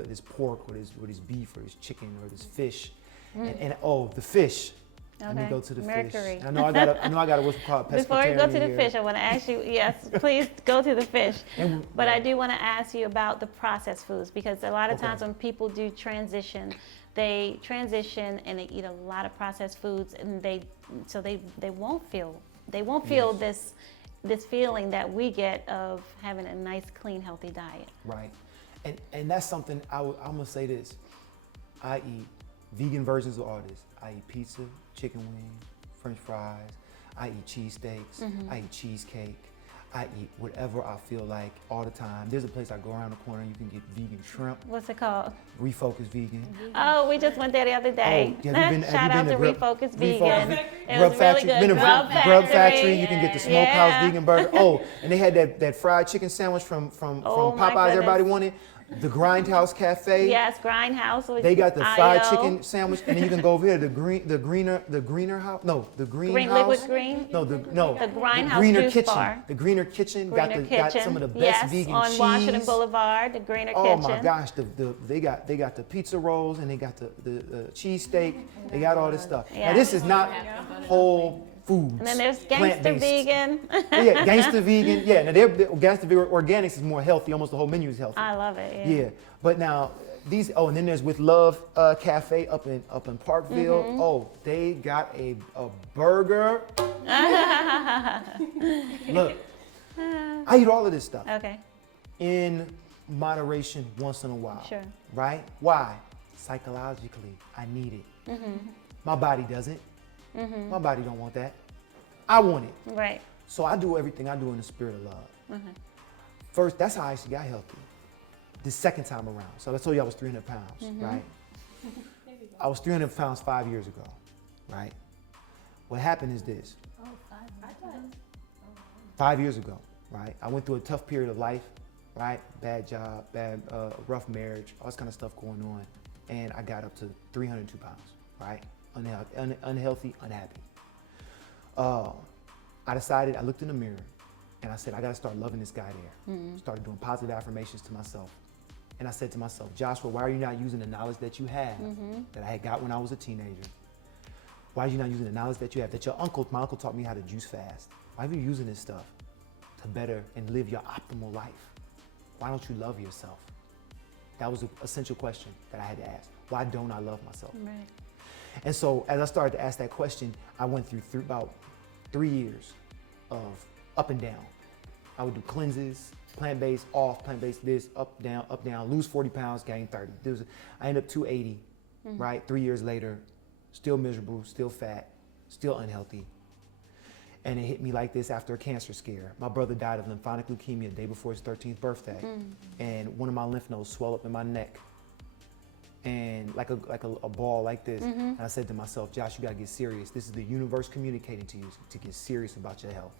this pork or this beef or this chicken or this fish. And the fish. Let me go to the Mercury. fish. I know I got what's called pescatarian. Before we go to the here. fish, I want to ask you, yes, please go to the fish. But I do want to ask you about the processed foods, because a lot of times when people do transition, they transition and they eat a lot of processed foods, and they won't feel this feeling that we get of having a nice, clean, healthy diet. Right. And that's something I'm gonna say this. I eat vegan versions of all this. I eat pizza, chicken wings, French fries. I eat cheesesteaks. I eat cheesecake. I eat whatever I feel like all the time. There's a place I go around the corner, you can get vegan shrimp. What's it called? Refocus Vegan. Oh, we just went there the other day. Shout out to Refocus Vegan. It was really good. Been to Grub Grub Factory. Factory. You can get the Smokehouse Vegan Burger. Oh, and they had that fried chicken sandwich from Oh, my Popeyes. Everybody goodness. wanted. The Grindhouse Cafe. Yes, Grindhouse. They got the fried IO. chicken sandwich, and then you can go over here the greener house. No, the Green house. Liquid Green. No, The the Grindhouse greener juice kitchen. bar. The greener kitchen Greener got Kitchen. some of the best yes, vegan on cheese. Washington Boulevard, the Greener Oh Kitchen. my gosh, they got the pizza rolls, and they got the cheese steak. They got all this stuff. Yeah. Now this is not whole foods. And then there's gangster plant-based. vegan. Yeah, gangster vegan. Yeah, now gangster vegan organics is more healthy. Almost the whole menu is healthy. I love it. Yeah, but now these. Oh, and then there's With Love Cafe up in Parkville. Mm-hmm. Oh, they got a burger. Look, I eat all of this stuff Okay. in moderation once in a while. Sure. Right? Why? Psychologically, I need it. Mm-hmm. My body doesn't. My body don't want that. I want it. Right. So I do everything I do in the spirit of love. Mm-hmm. First, that's how I actually got healthy. The second time around. So I told you I was 300 pounds, Mm-hmm. right? I was 300 pounds 5 years ago, right? What happened is this. Oh, 5. 5 years ago, right? I went through a tough period of life, right? Bad job, rough marriage, all this kind of stuff going on. And I got up to 302 pounds, right? Unhealthy, unhappy. I decided, I looked in the mirror and I said, I gotta start loving this guy there. Started doing positive affirmations to myself. And I said to myself, Joshua, why are you not using the knowledge that you have, that I had got when I was a teenager? Why are you not using the knowledge that you have, that my uncle taught me how to juice fast? Why are you using this stuff to better and live your optimal life? Why don't you love yourself? That was an essential question that I had to ask. Why don't I love myself? Right. And so as I started to ask that question, I went through about 3 years of up and down. I would do cleanses, plant-based, off, plant-based, this, up, down, lose 40 pounds, gain 30. I ended up 280, right? 3 years later, still miserable, still fat, still unhealthy. And it hit me like this after a cancer scare. My brother died of lymphocytic leukemia the day before his 13th birthday. And one of my lymph nodes swelled up in my neck. And like a ball like this. And I said to myself, Josh, you gotta get serious. This is the universe communicating to you to get serious about your health.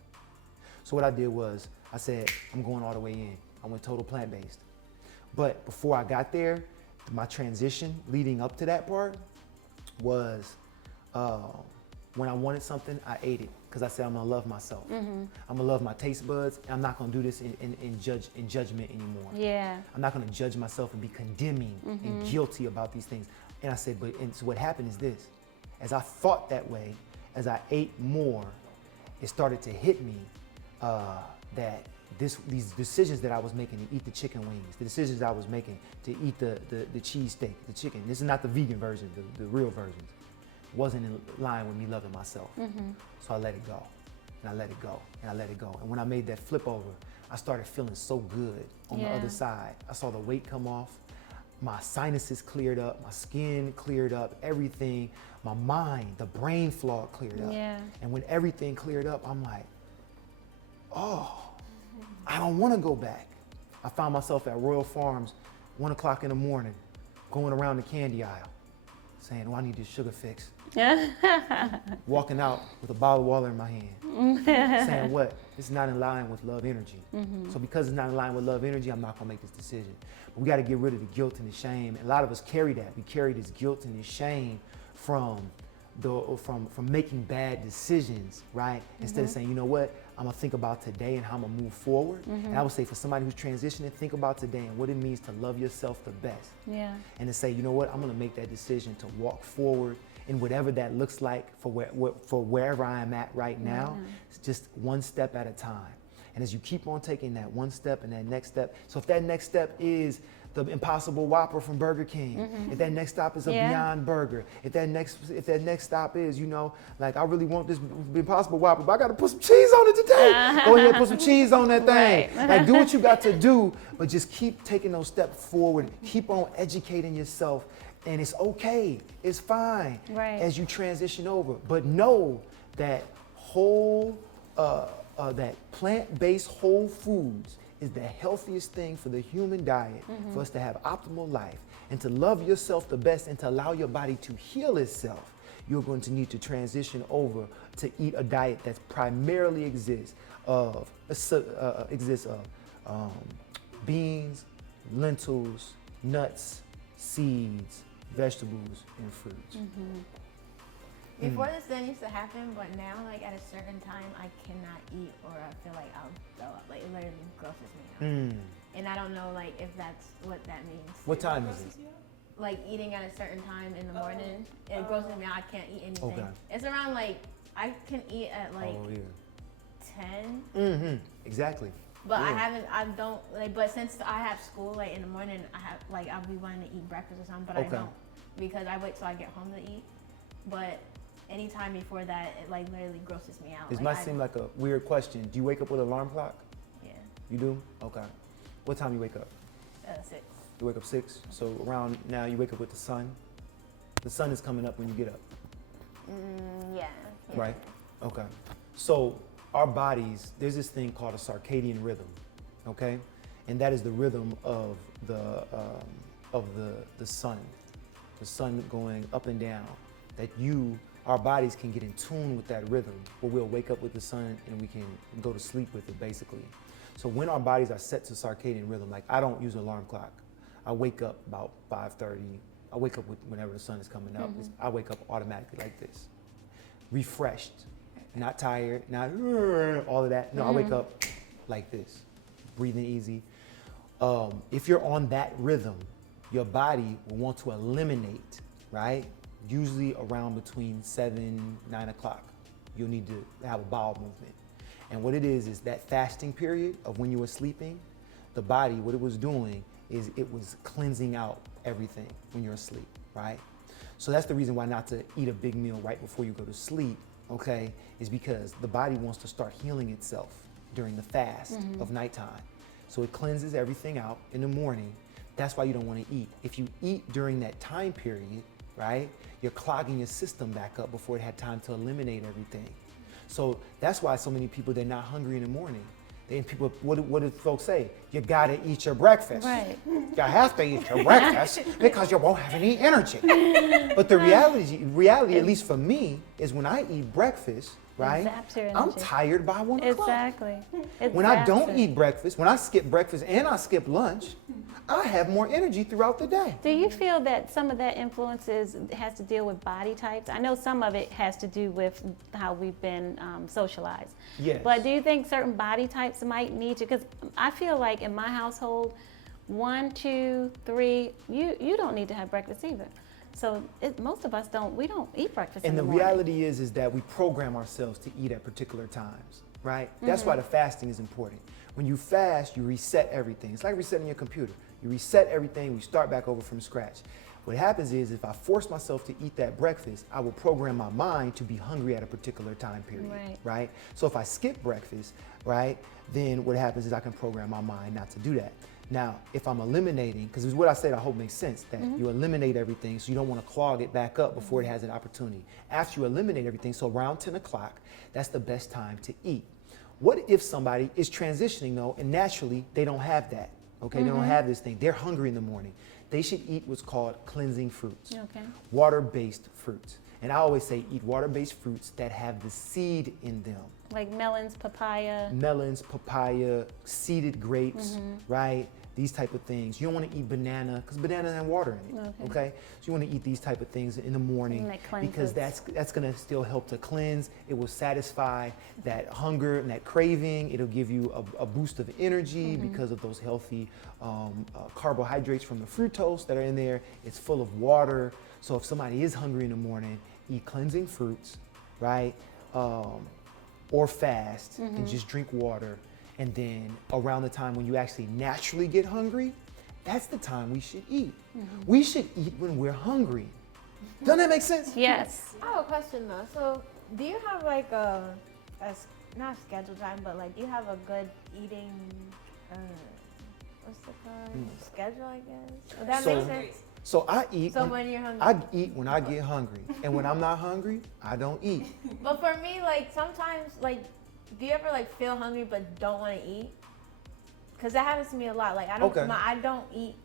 So what I did was, I said, I'm going all the way in. I went total plant-based. But before I got there, my transition leading up to that part was, when I wanted something, I ate it. Because I said, I'm gonna love myself. I'm gonna love my taste buds. And I'm not gonna do this in judgment anymore. Yeah. I'm not gonna judge myself and be condemning and guilty about these things. And I said, so what happened is this. As I thought that way, as I ate more, it started to hit me that these decisions that I was making to eat the chicken wings, the decisions I was making to eat the cheese steak, the chicken, this is not the vegan version, the real versions, wasn't in line with me loving myself. So I let it go, and I let it go, and I let it go. And when I made that flip over, I started feeling so good on the other side. I saw the weight come off, my sinuses cleared up, my skin cleared up, everything, my mind, the brain fog cleared up. Yeah. And when everything cleared up, I'm like, oh, I don't want to go back. I found myself at Royal Farms, 1 o'clock in the morning, going around the candy aisle, saying, oh, I need this sugar fix. Walking out with a bottle of water in my hand, saying what? It's not in line with love energy. So because it's not in line with love energy, I'm not gonna make this decision. But we gotta get rid of the guilt and the shame. And a lot of us carry that. We carry this guilt and this shame from making bad decisions, right? Instead of saying, you know what, I'm gonna think about today and how I'm gonna move forward. And I would say for somebody who's transitioning, think about today and what it means to love yourself the best. Yeah. And to say, you know what, I'm gonna make that decision to walk forward in whatever that looks like for wherever I am at right now. It's just one step at a time. And as you keep on taking that one step and that next step, so if that next step is the Impossible Whopper from Burger King, if that next stop is a Beyond Burger, if that next stop is, you know, like I really want this Impossible Whopper, but I gotta put some cheese on it today. Go ahead and put some cheese on that thing. Right. Like do what you got to do, but just keep taking those steps forward. Keep on educating yourself. And it's okay, it's fine as you transition over. But know that that plant-based whole foods is the healthiest thing for the human diet, for us to have optimal life and to love yourself the best and to allow your body to heal itself. You're going to need to transition over to eat a diet that primarily exists of beans, lentils, nuts, seeds, vegetables, and fruits. Before this didn't used to happen, but now like at a certain time I cannot eat or I feel like I'll throw up. Like it literally grosses me out. And I don't know like if that's what that means. What time is it? Like eating at a certain time in the morning, it grosses me out. I can't eat anything. Okay. It's around like I can eat at like 10. Mm-hmm. Exactly. But I don't, like, but since I have school, like, in the morning, I'll be wanting to eat breakfast or something, but I don't, because I wait till I get home to eat. But anytime before that, it, like, literally grosses me out. This like, might seem like a weird question. Do you wake up with an alarm clock? Yeah. You do? Okay. What time you wake up? 6. You wake up 6? So around now, you wake up with the sun? The sun is coming up when you get up. Yeah. Right? Okay. So our bodies, there's this thing called a circadian rhythm, okay? And that is the rhythm of the sun going up and down. That our bodies can get in tune with that rhythm, where we'll wake up with the sun and we can go to sleep with it, basically. So when our bodies are set to circadian rhythm, like I don't use an alarm clock. I wake up about 5:30. I wake up whenever the sun is coming up. I wake up automatically like this, refreshed. Not tired, not all of that. No, I wake up like this, breathing easy. If you're on that rhythm, your body will want to eliminate, right? Usually around between 7, 9 o'clock, you'll need to have a bowel movement. And what it is that fasting period of when you were sleeping, the body, what it was doing is it was cleansing out everything when you're asleep, right? So that's the reason why not to eat a big meal right before you go to sleep, okay, is because the body wants to start healing itself during the fast of nighttime. So it cleanses everything out in the morning. That's why you don't want to eat. If you eat during that time period, right, you're clogging your system back up before it had time to eliminate everything. So that's why so many people, they're not hungry in the morning. Then people, what do folks say? You gotta eat your breakfast. Right. You have to eat your breakfast because you won't have any energy. But the reality, at least for me, is when I eat breakfast, right? I'm tired by 1 o'clock. Exactly. When I don't eat breakfast, when I skip breakfast and I skip lunch, I have more energy throughout the day. Do you feel that some of that has to deal with body types? I know some of it has to do with how we've been socialized. Yes. But do you think certain body types might need to? Because I feel like in my household, 1, 2, 3, you don't need to have breakfast either. So most of us we don't eat breakfast in the morning. And the reality is that we program ourselves to eat at particular times, right? That's why the fasting is important. When you fast, you reset everything. It's like resetting your computer. You reset everything, we start back over from scratch. What happens is if I force myself to eat that breakfast, I will program my mind to be hungry at a particular time period, right? So if I skip breakfast, right, then what happens is I can program my mind not to do that. Now, if I'm eliminating, because it's what I said, I hope makes sense, that you eliminate everything so you don't want to clog it back up before it has an opportunity. After you eliminate everything, so around 10 o'clock, that's the best time to eat. What if somebody is transitioning though, and naturally they don't have that, okay? They don't have this thing, they're hungry in the morning. They should eat what's called cleansing fruits, water-based fruits. And I always say eat water-based fruits that have the seed in them. Like melons, papaya. Melons, papaya, seeded grapes, right? These type of things. You don't want to eat banana because banana has water in it, okay? So you want to eat these type of things in the morning because that's going to still help to cleanse. It will satisfy that hunger and that craving. It'll give you a boost of energy because of those healthy carbohydrates from the fructose that are in there. It's full of water. So if somebody is hungry in the morning, eat cleansing fruits, right? Or fast and just drink water. And then around the time when you actually naturally get hungry, that's the time we should eat. We should eat when we're hungry. Doesn't that make sense? Yes. I have a question though. So do you have like not schedule time, but like do you have a good eating, what's it called? Schedule, I guess? Would that make sense? So I eat. So when you're hungry. I eat when I get hungry. And when I'm not hungry, I don't eat. But for me, like sometimes, like, do you ever like feel hungry but don't want to eat? Cause that happens to me a lot. Like I don't eat.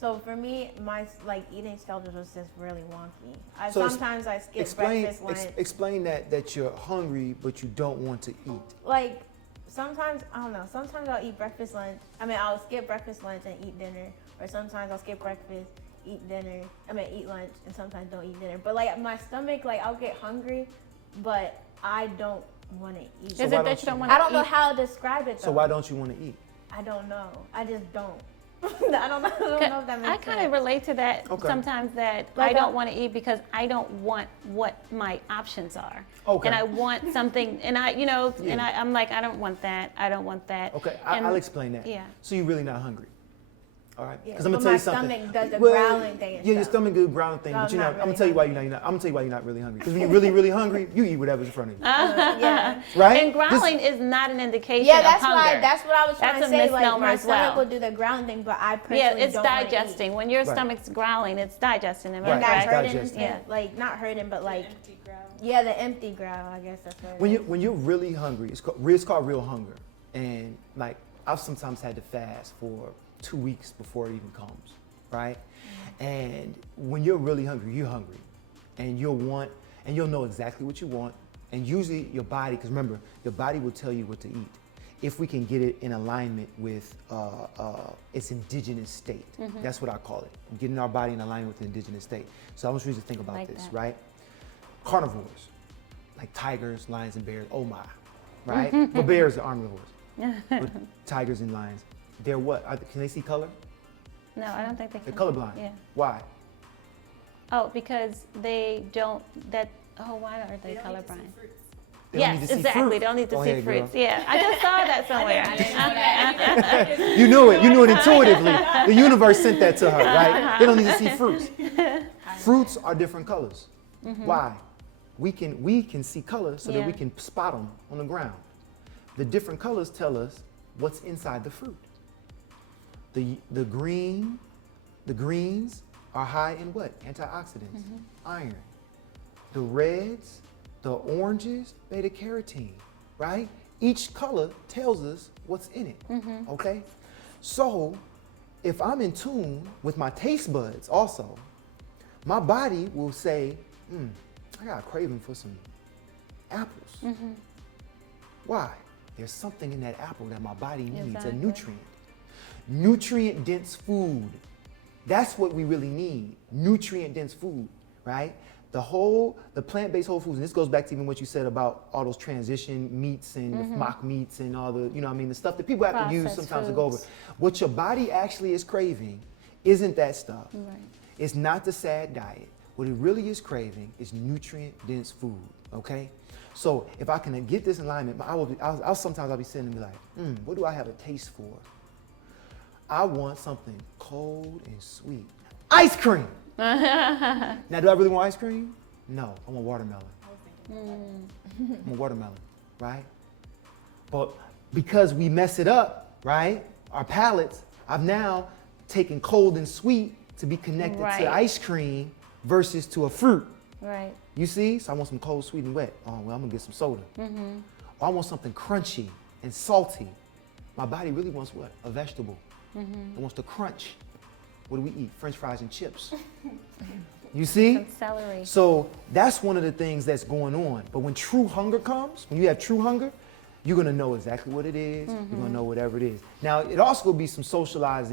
So for me, my like eating schedule was just really wonky. Sometimes I skip breakfast, lunch. Explain that you're hungry but you don't want to eat. Like sometimes I don't know. Sometimes I'll eat breakfast, lunch. I'll skip breakfast, lunch, and eat dinner. Or sometimes I'll skip breakfast, eat lunch, and sometimes don't eat dinner. But like my stomach, like I'll get hungry, but I don't want to eat. Is it that you don't want to eat? I don't know how to describe it though. So why don't you want to eat? I don't know. I just don't. I don't know if that makes I kind sense. of relate to that Okay. sometimes, that Like I don't want to eat because I don't want what my options are. Okay. And I want something, and I, you know, and Yeah. I'm like, I don't want that. I don't want that. Okay, And- I'll explain that. Yeah. So you're really not hungry. All right, Yeah, because I'm gonna but tell my you something. stomach does the Well, growling thing and Yeah, your stuff. stomach does the growling thing, So but I'm not I'm gonna really tell you why hungry. you're not. I'm gonna tell you why you're not really hungry. Because when you're really, really hungry, you eat whatever's in front of you. Yeah. Right? And growling is not an indication Yeah, of that's hunger. why. That's what I was trying That's to a say. Like misnomer my as stomach well. will do the growling thing, but I personally Yeah, it's don't wanna digesting. eat. When your Right. stomach's growling, it's digesting. Am I And that Right, it's correct? hurting, digesting. Yeah. like not hurting, but like Empty ground. yeah, the empty growl. I guess that's what. When you're really hungry, it's called real hunger, and like I've sometimes had to fast for 2 weeks before it even comes, right? And when you're really hungry, you're hungry, and you'll know exactly what you want, and usually your body, because remember, your body will tell you what to eat if we can get it in alignment with its indigenous state. That's what I call it, getting our body in alignment with the indigenous state. So I want you to think about Like this, that. right? Carnivores, like tigers, lions, and bears. Oh my, right? Well, bears are omnivores, but tigers and lions, they're what? Can they see color? No, I don't think they They're can. colorblind. Yeah. Why? Oh, because they don't. Why are they They don't need to see colorblind? fruits. They don't Yes, need to see exactly. fruit. They don't need to Go see ahead, girl. fruits. Yeah, I just saw that somewhere. I didn't know that. You knew it. You knew it intuitively. The universe sent that to her, right? They don't need to see fruits. Fruits are different colors. Why? We can see colors so that we Yeah. can spot them on the ground. The different colors tell us what's inside the fruit. The greens are high in what? Antioxidants, iron. The reds, the oranges, beta carotene, right? Each color tells us what's in it, okay? So if I'm in tune with my taste buds also, my body will say, I got a craving for some apples. Why? There's something in that apple that my body needs, Exactly. a nutrient. Nutrient dense food. That's what we really need. Nutrient dense food, right? The plant-based whole foods, and this goes back to even what you said about all those transition meats and the mock meats and all the, the stuff that people have to use Processed sometimes to go over. foods. What your body actually is craving isn't that stuff. Right. It's not the sad diet. What it really is craving is nutrient dense food, okay? So if I can get this alignment, sometimes I'll be sitting and be like, what do I have a taste for? I want something cold and sweet. Ice cream! Now, do I really want ice cream? No, I want watermelon. I want watermelon, right? But because we mess it up, right, our palates, I've now taken cold and sweet to be connected Right. to ice cream versus to a fruit. Right. You see? So I want some cold, sweet, and wet. Oh, well, I'm gonna get some soda. Or I want something crunchy and salty. My body really wants what? A vegetable. It wants to crunch. What do we eat? French fries and chips. You see? Some celery. So that's one of the things that's going on. But when true hunger comes, when you have true hunger, you're gonna know exactly what it is. You're gonna know whatever it is. Now, it also will be some socialized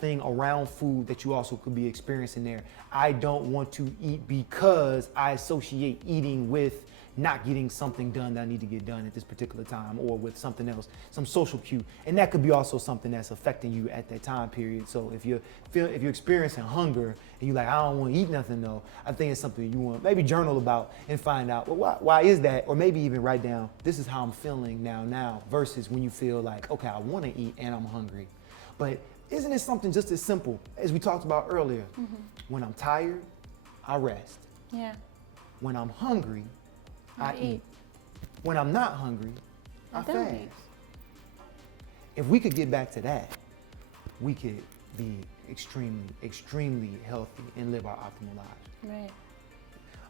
thing around food that you also could be experiencing there. I don't want to eat because I associate eating with not getting something done that I need to get done at this particular time, or with something else, some social cue. And that could be also something that's affecting you at that time period. So if you're experiencing hunger and you're like, I don't want to eat nothing though, I think it's something you want maybe journal about and find out, well, why is that? Or maybe even write down, this is how I'm feeling now, versus when you feel like, okay, I want to eat and I'm hungry. But isn't it something just as simple as we talked about earlier? When I'm tired, I rest. Yeah. When I'm hungry, I eat. When I'm not hungry, I don't fast. eat. If we could get back to that, we could be extremely, extremely healthy and live our optimal lives.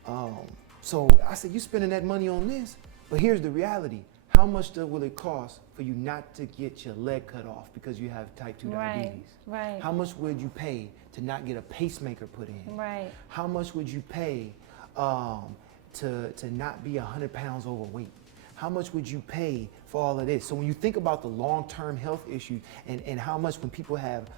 Right. So I said, you spending that money on this, but here's the reality. How much will it cost for you not to get your leg cut off because you have type 2 diabetes? Right. How much would you pay to not get a pacemaker put in? Right. How much would you pay to not be 100 pounds overweight? How much would you pay for all of this? So when you think about the long-term health issues and how much when people have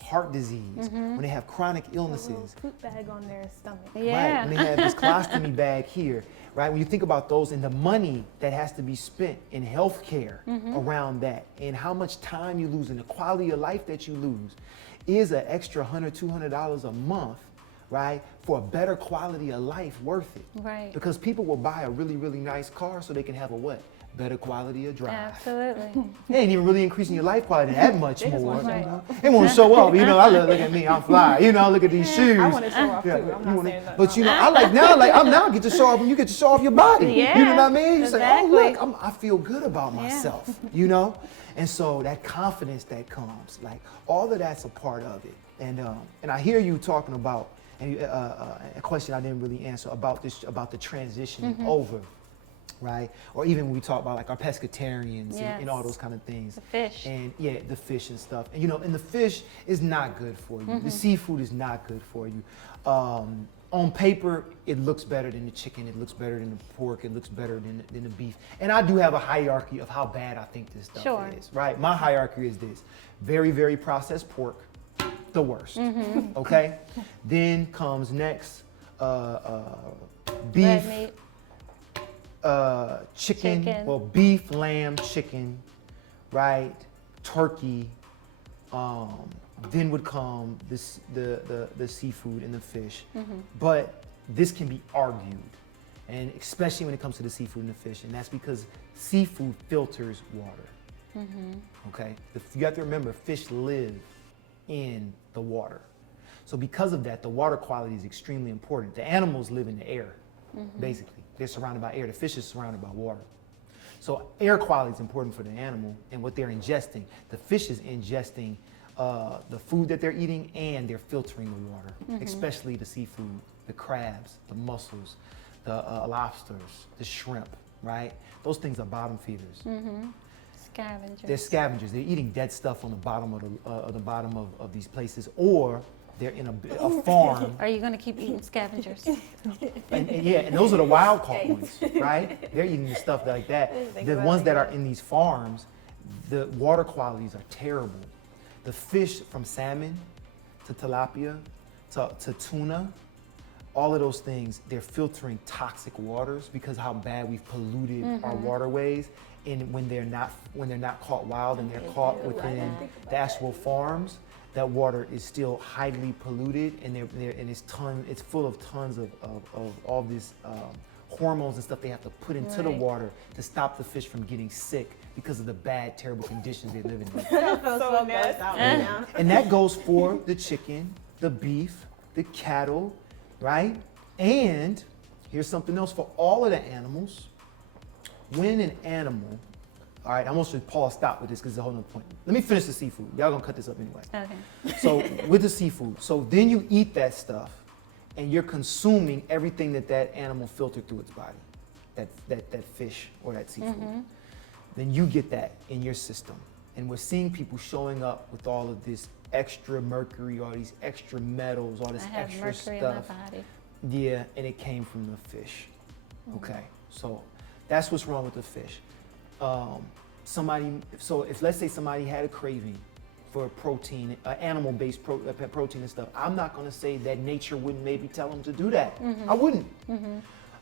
heart disease, when they have chronic A little illnesses, fruit bag on their stomach. Yeah. right, when they have this colostomy bag here, right? When you think about those and the money that has to be spent in healthcare around that, and how much time you lose and the quality of life that you lose, is an extra $100, $200 a month, right, for a better quality of life worth it? Right. Because people will buy a really, really nice car so they can have a what? Better quality of drive. Absolutely. They ain't even really increasing your life quality that much They just more. wanna You show know? They want to show off. You know, I look at me, I'm fly. You know, look at these shoes. I want to show off too. Yeah, I'm you not wanna- saying that. but you know, I like now, I get to show off, and you get to show off your body. Yeah, you know what I mean? You say, oh exactly. look, I feel good about myself. You know, and so that confidence that comes, like all of that's a part of it. And I hear you talking about a question I didn't really answer about the transitioning over. Right? Or even when we talk about like our pescatarians and all those kind of things. The fish. And the fish and stuff. And you know, and the fish is not good for you. The seafood is not good for you. On paper, it looks better than the chicken, it looks better than the pork, it looks better than the beef. And I do have a hierarchy of how bad I think this stuff is. Right? My hierarchy is this: very, very processed pork, the worst. Okay? Then comes next beef. Red meat. Chicken, Chicken. well, beef, lamb, chicken, right? Turkey. Then would come the seafood and the fish. But this can be argued, and especially when it comes to the seafood and the fish, and that's because seafood filters water. Okay, you have to remember, fish live in the water, so because of that, the water quality is extremely important. The animals live in the air, basically. They're surrounded by air. The fish is surrounded by water. So air quality is important for the animal and what they're ingesting. The fish is ingesting the food that they're eating, and they're filtering the water, especially the seafood, the crabs, the mussels, the lobsters, the shrimp, right? Those things are bottom feeders. Scavengers. They're scavengers. They're eating dead stuff on the bottom of these places, or they're in a farm. Are you going to keep eating scavengers? And those are the wild caught ones, right? They're eating the stuff like that. The ones that are in these farms, the water qualities are terrible. The fish, from salmon to tilapia to tuna, all of those things, they're filtering toxic waters because how bad we've polluted our waterways. And when they're not caught wild and they're caught within the actual farms, that water is still highly polluted, and it's full of tons of all this hormones and stuff they have to put into the water to stop the fish from getting sick because of the bad, terrible conditions they live in. So nasty. And that goes for the chicken, the beef, the cattle, right? And here's something else for all of the animals. When an animal, all right, I'm going to pause, stop with this because it's a whole nother point. Let me finish the seafood. Y'all going to cut this up anyway. Okay. So with the seafood, so then you eat that stuff and you're consuming everything that animal filtered through its body, that fish or that seafood. Then you get that in your system. And we're seeing people showing up with all of this extra mercury, all these extra metals, all this I have extra mercury stuff. in my body. Yeah, and it came from the fish. Okay, so that's what's wrong with the fish. If let's say somebody had a craving for protein, animal-based protein and stuff, I'm not going to say that nature wouldn't maybe tell them to do that. I wouldn't.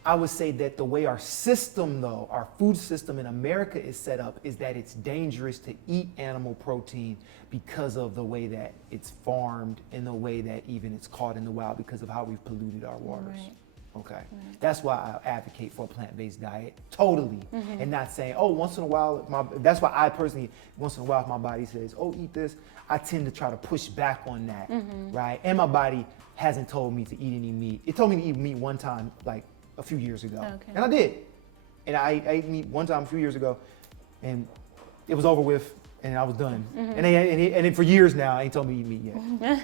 I would say that the way our system, though, our food system in America is set up, is that it's dangerous to eat animal protein because of the way that it's farmed and the way that even it's caught in the wild because of how we've polluted our waters. Right. Okay, that's why I advocate for a plant-based diet, totally, and not saying, oh, once in a while, that's why I personally, once in a while, if my body says, oh, eat this, I tend to try to push back on that, right? And my body hasn't told me to eat any meat. It told me to eat meat one time, like a few years ago, and I did. And I ate meat one time a few years ago, and it was over with, and I was done. And for years now, I ain't told me to eat meat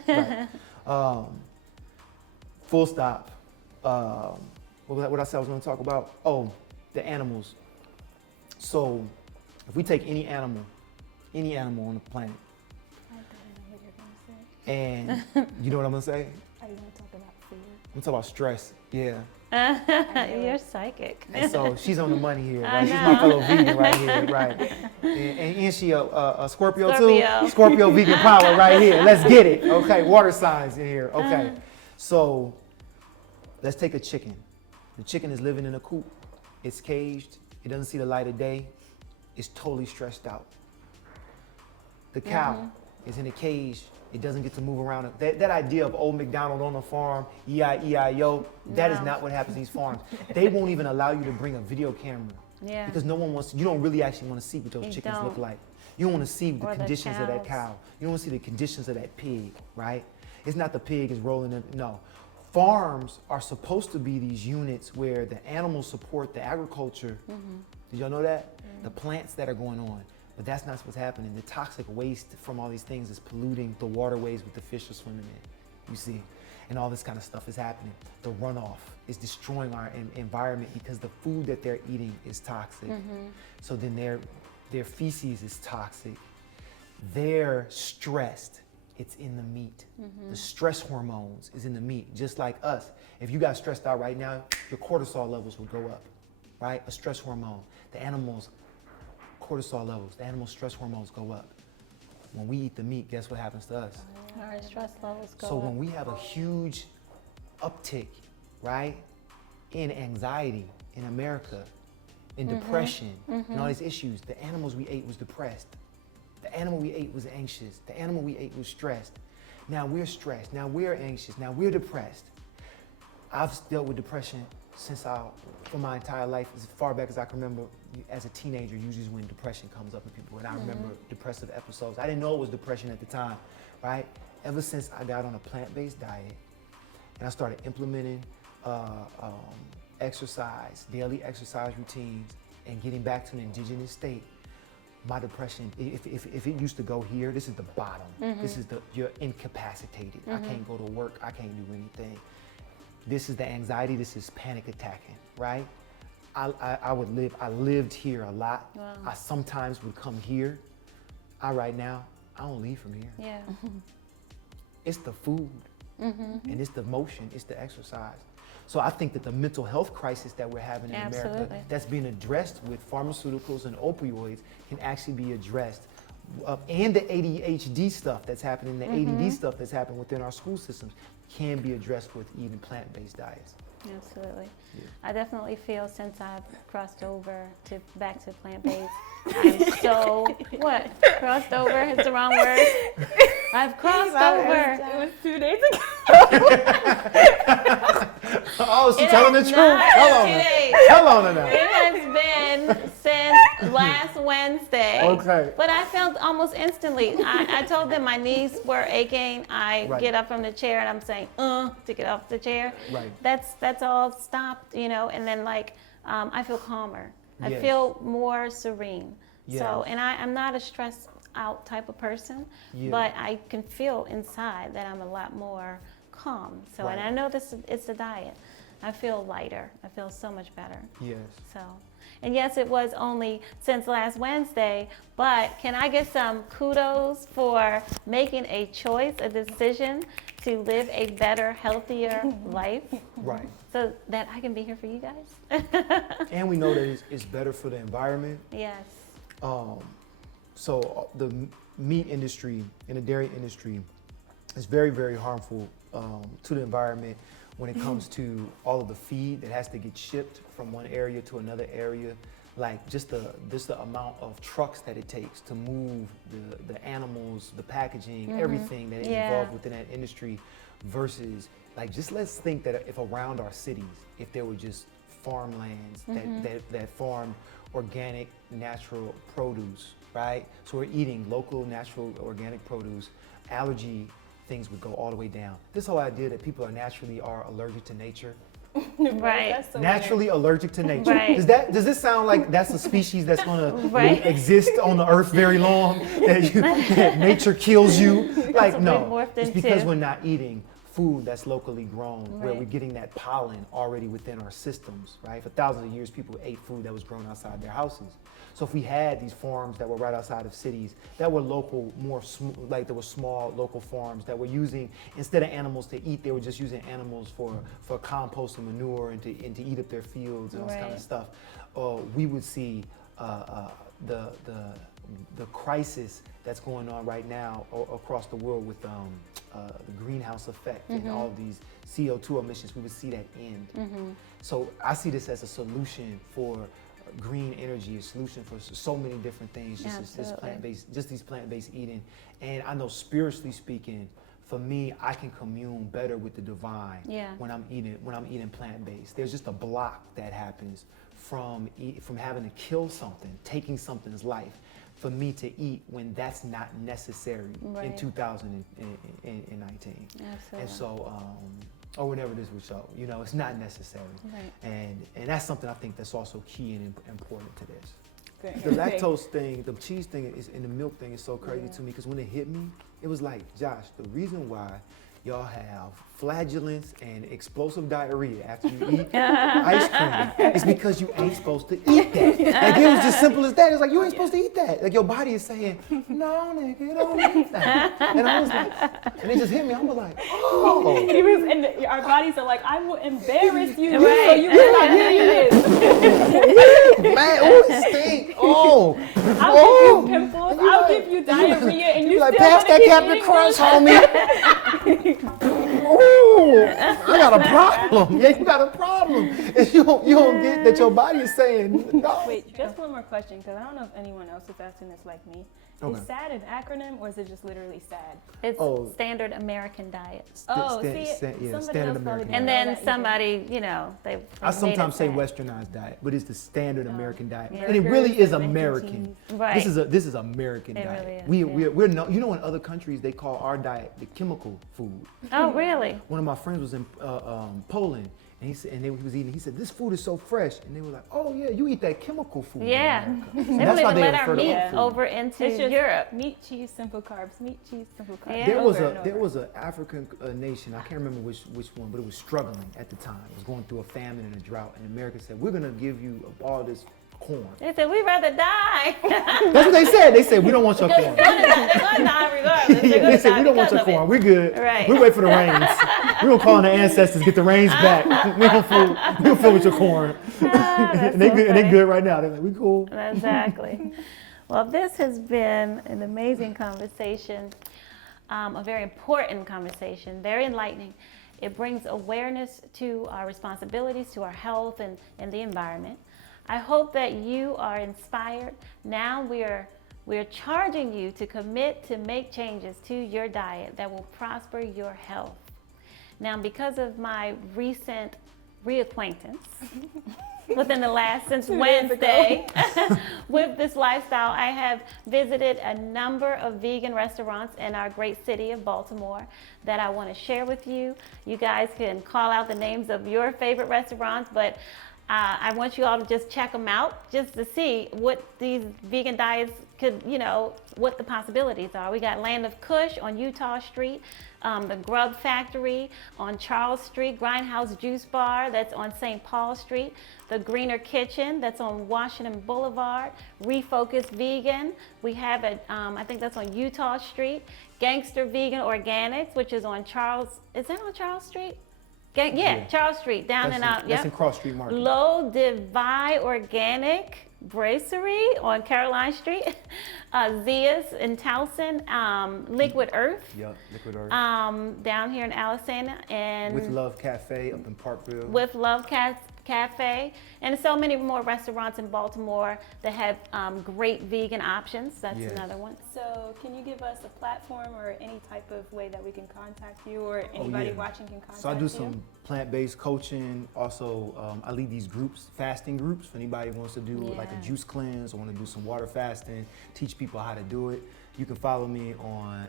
yet. Right. Full stop. What I said I was going to talk about? Oh, the animals. So, if we take any animal on the planet, I don't know what you're gonna say. and you know what I'm going to say? Are you gonna talk about fear? I'm talking about stress. Yeah. You're psychic. And so she's on the money here, I right? She's know. my fellow vegan right here, right? And she a Scorpio Scorpio. too? Scorpio vegan power right here. Let's get it. Okay, water signs in here. Okay. So let's take a chicken. The chicken is living in a coop. it's caged, it doesn't see the light of day, it's totally stressed out. The cow is in a cage, it doesn't get to move around. That idea of old McDonald on the farm, E-I-E-I-O, that is not what happens in these farms. They won't even allow you to bring a video camera. Yeah. Because no one wants, you don't really actually want to see what those chickens look like. You don't want to see the conditions of that cow. You don't want to see the conditions of that pig, right? It's not the pig is rolling in, no. Farms are supposed to be these units where the animals support the agriculture. Did y'all know that? The plants that are going on. But that's not what's happening. The toxic waste from all these things is polluting the waterways with the fish are swimming in, you see. And all this kind of stuff is happening. The runoff is destroying our environment because the food that they're eating is toxic. So then their feces is toxic. They're stressed. It's in the meat. The stress hormones is in the meat, just like us. If you got stressed out right now, your cortisol levels would go up, right? A stress hormone. The animals' cortisol levels, the animal stress hormones go up. When we eat the meat, guess what happens to us? Our stress levels go So up. when we have a huge uptick, right, in anxiety in America, in depression, and all these issues, the animals we ate was depressed. The animal we ate was anxious. The animal we ate was stressed. Now we're stressed. Now we're anxious. Now we're depressed. I've dealt with depression for my entire life, as far back as I can remember. As a teenager, usually when depression comes up in people, and I remember depressive episodes. I didn't know it was depression at the time, right? Ever since I got on a plant-based diet and I started implementing exercise, daily exercise routines, and getting back to an indigenous state, my depression, if it used to go here, this is the bottom. This is you're incapacitated. I can't go to work, I can't do anything. This is the anxiety, this is panic attacking, right? I lived here a lot. Wow. I sometimes would come here. Right now, I don't leave from here. Yeah. It's the food, and it's the motion, it's the exercise. So I think that the mental health crisis that we're having in America, that's being addressed with pharmaceuticals and opioids, can actually be addressed. And the ADHD stuff that's happening, the ADD stuff that's happening within our school systems can be addressed with eating plant-based diets. Absolutely. Yeah. I definitely feel since I've crossed over back to plant-based, I'm so, crossed over is the wrong word. I've crossed over. It was 2 days ago. Oh, she's telling the truth. Tell on her now. It has been since last Wednesday. Okay. But I felt almost instantly. I told them my knees were aching. I get up from the chair and I'm saying, to get off the chair. Right. That's all stopped, and then I feel calmer. I feel more serene. Yes. So, and I'm not a stressed out type of person, but I can feel inside that I'm a lot more calm. So, and I know it's the diet. I feel lighter. I feel so much better. Yes. So, and yes, it was only since last Wednesday, but can I get some kudos for making a choice, a decision to live a better, healthier life? Right. So that I can be here for you guys. And we know that it's better for the environment. Yes. So the meat industry and the dairy industry is very, very harmful to the environment when it comes to all of the feed that has to get shipped from one area to another area. Like just the amount of trucks that it takes to move the animals, the packaging, everything that is involved within that industry versus just let's think that if around our cities, if there were just farmlands that farm organic, natural produce, right? So we're eating local, natural, organic produce, allergy things would go all the way down. This whole idea that people are naturally allergic to nature. Right. So Naturally allergic to nature. Right. Does this sound like that's a species that's gonna exist on the earth very long? That nature kills you? Like no, it's because we're not eating food that's locally grown, where we're getting that pollen already within our systems, right? For thousands of years, people ate food that was grown outside their houses. So if we had these farms that were right outside of cities, that were local, there were small local farms that were using, instead of animals to eat, they were just using animals for compost and manure and to eat up their fields and all this kind of stuff. We would see the crisis that's going on right now across the world with the greenhouse effect and all of these CO2 emissions, we would see that end. So I see this as a solution for green energy, a solution for so many different things, just this plant-based eating. And I know spiritually speaking, for me, I can commune better with the divine when I'm eating plant-based. There's just a block that happens from having to kill something, taking something's life, for me to eat when that's not necessary in 2019. Absolutely. And so, or whenever this was so, you know, it's not necessary. And that's something I think that's also key and important to this. The lactose thing, the cheese thing, and the milk thing is so crazy to me, because when it hit me, it was like, Josh, the reason why y'all have flatulence and explosive diarrhea after you eat ice cream is because you ain't supposed to eat that. Like, it was just simple as that. It's like, you ain't supposed to eat that. Like, your body is saying, no, nigga, don't eat that. And I was like, and it just hit me. I was like, oh. And our bodies are like, I will embarrass you, so you will not do this. Man, oh, it stink. Oh. I'll give you pimples, I'll give you diarrhea, and you like, still pass that Captain Crunch, homie. Ooh, I got a problem. Yeah, you got a problem. And you don't get that your body is saying no. Wait, just one more question, because I don't know if anyone else is asking this like me. Is SAD an acronym, or is it just literally SAD? It's Standard American Diet. Somebody Standard else American probably And then somebody, you know, I sometimes say westernized diet, but it's the standard American diet, and it really is American. Right. This is American It diet. really is, We're no, you know, in other countries they call our diet the chemical food. Oh, really? One of my friends was in Poland, and he said, he was eating. He said, "This food is so fresh," and they were like, "Oh yeah, you eat that chemical food." Yeah. In America. They That's don't why even they let our refer to meat our food. over into It's just Europe. meat, cheese, simple carbs. Meat, cheese, simple carbs. Yeah. There was an African nation, I can't remember which one, but it was struggling at the time. It was going through a famine and a drought, and America said, "We're going to give you all this corn." They said, we'd rather die. That's what they said. They said, "We don't want your corn." They're going to die regardless. Yeah, they said, "We don't want your corn. We're good. Right. We wait for the rains. We're going to call on the ancestors, get the rains back. We don't fool with your corn." And they good right now. They're like, "We cool." Exactly. Well, this has been an amazing conversation, a very important conversation, very enlightening. It brings awareness to our responsibilities, to our health and the environment. I hope that you are inspired. Now we're charging you to commit to make changes to your diet that will prosper your health. Now, because of my recent reacquaintance within the last, since Wednesday, with this lifestyle, I have visited a number of vegan restaurants in our great city of Baltimore that I want to share with you. You guys can call out the names of your favorite restaurants, but I want you all to just check them out just to see what these vegan diets could, you know, what the possibilities are. We got Land of Kush on Utah Street, the Grub Factory on Charles Street, Grindhouse Juice Bar that's on St. Paul Street, the Greener Kitchen that's on Washington Boulevard, Refocus Vegan, we have it, I think that's on Utah Street, Gangster Vegan Organics, which is on Charles, is that on Charles Street? Charles Street, down and out. That's in Cross Street Market. Low Divide Organic Brasserie on Caroline Street. Zia's in Towson. Liquid Earth. Yep, Liquid Earth. Down here in Alisana. And With Love Cafe up in Parkville. With Love Cafe. And so many more restaurants in Baltimore that have great vegan options. That's another one. So can you give us a platform or any type of way that we can contact you, or anybody watching can contact you? So I do some plant-based coaching. Also, I lead these groups, fasting groups. If anybody wants to do like a juice cleanse or want to do some water fasting, teach people how to do it. You can follow me on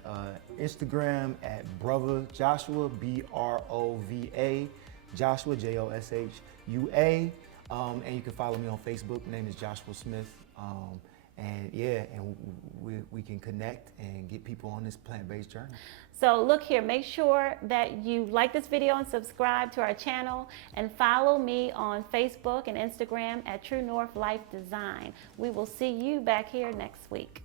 Instagram at Brother Joshua, BROVA, Joshua, JOSHUA. And you can follow me on Facebook. My name is Joshua Smith. And we can connect and get people on this plant-based journey. So look here, make sure that you like this video and subscribe to our channel, and follow me on Facebook and Instagram at True North Life Design. We will see you back here next week.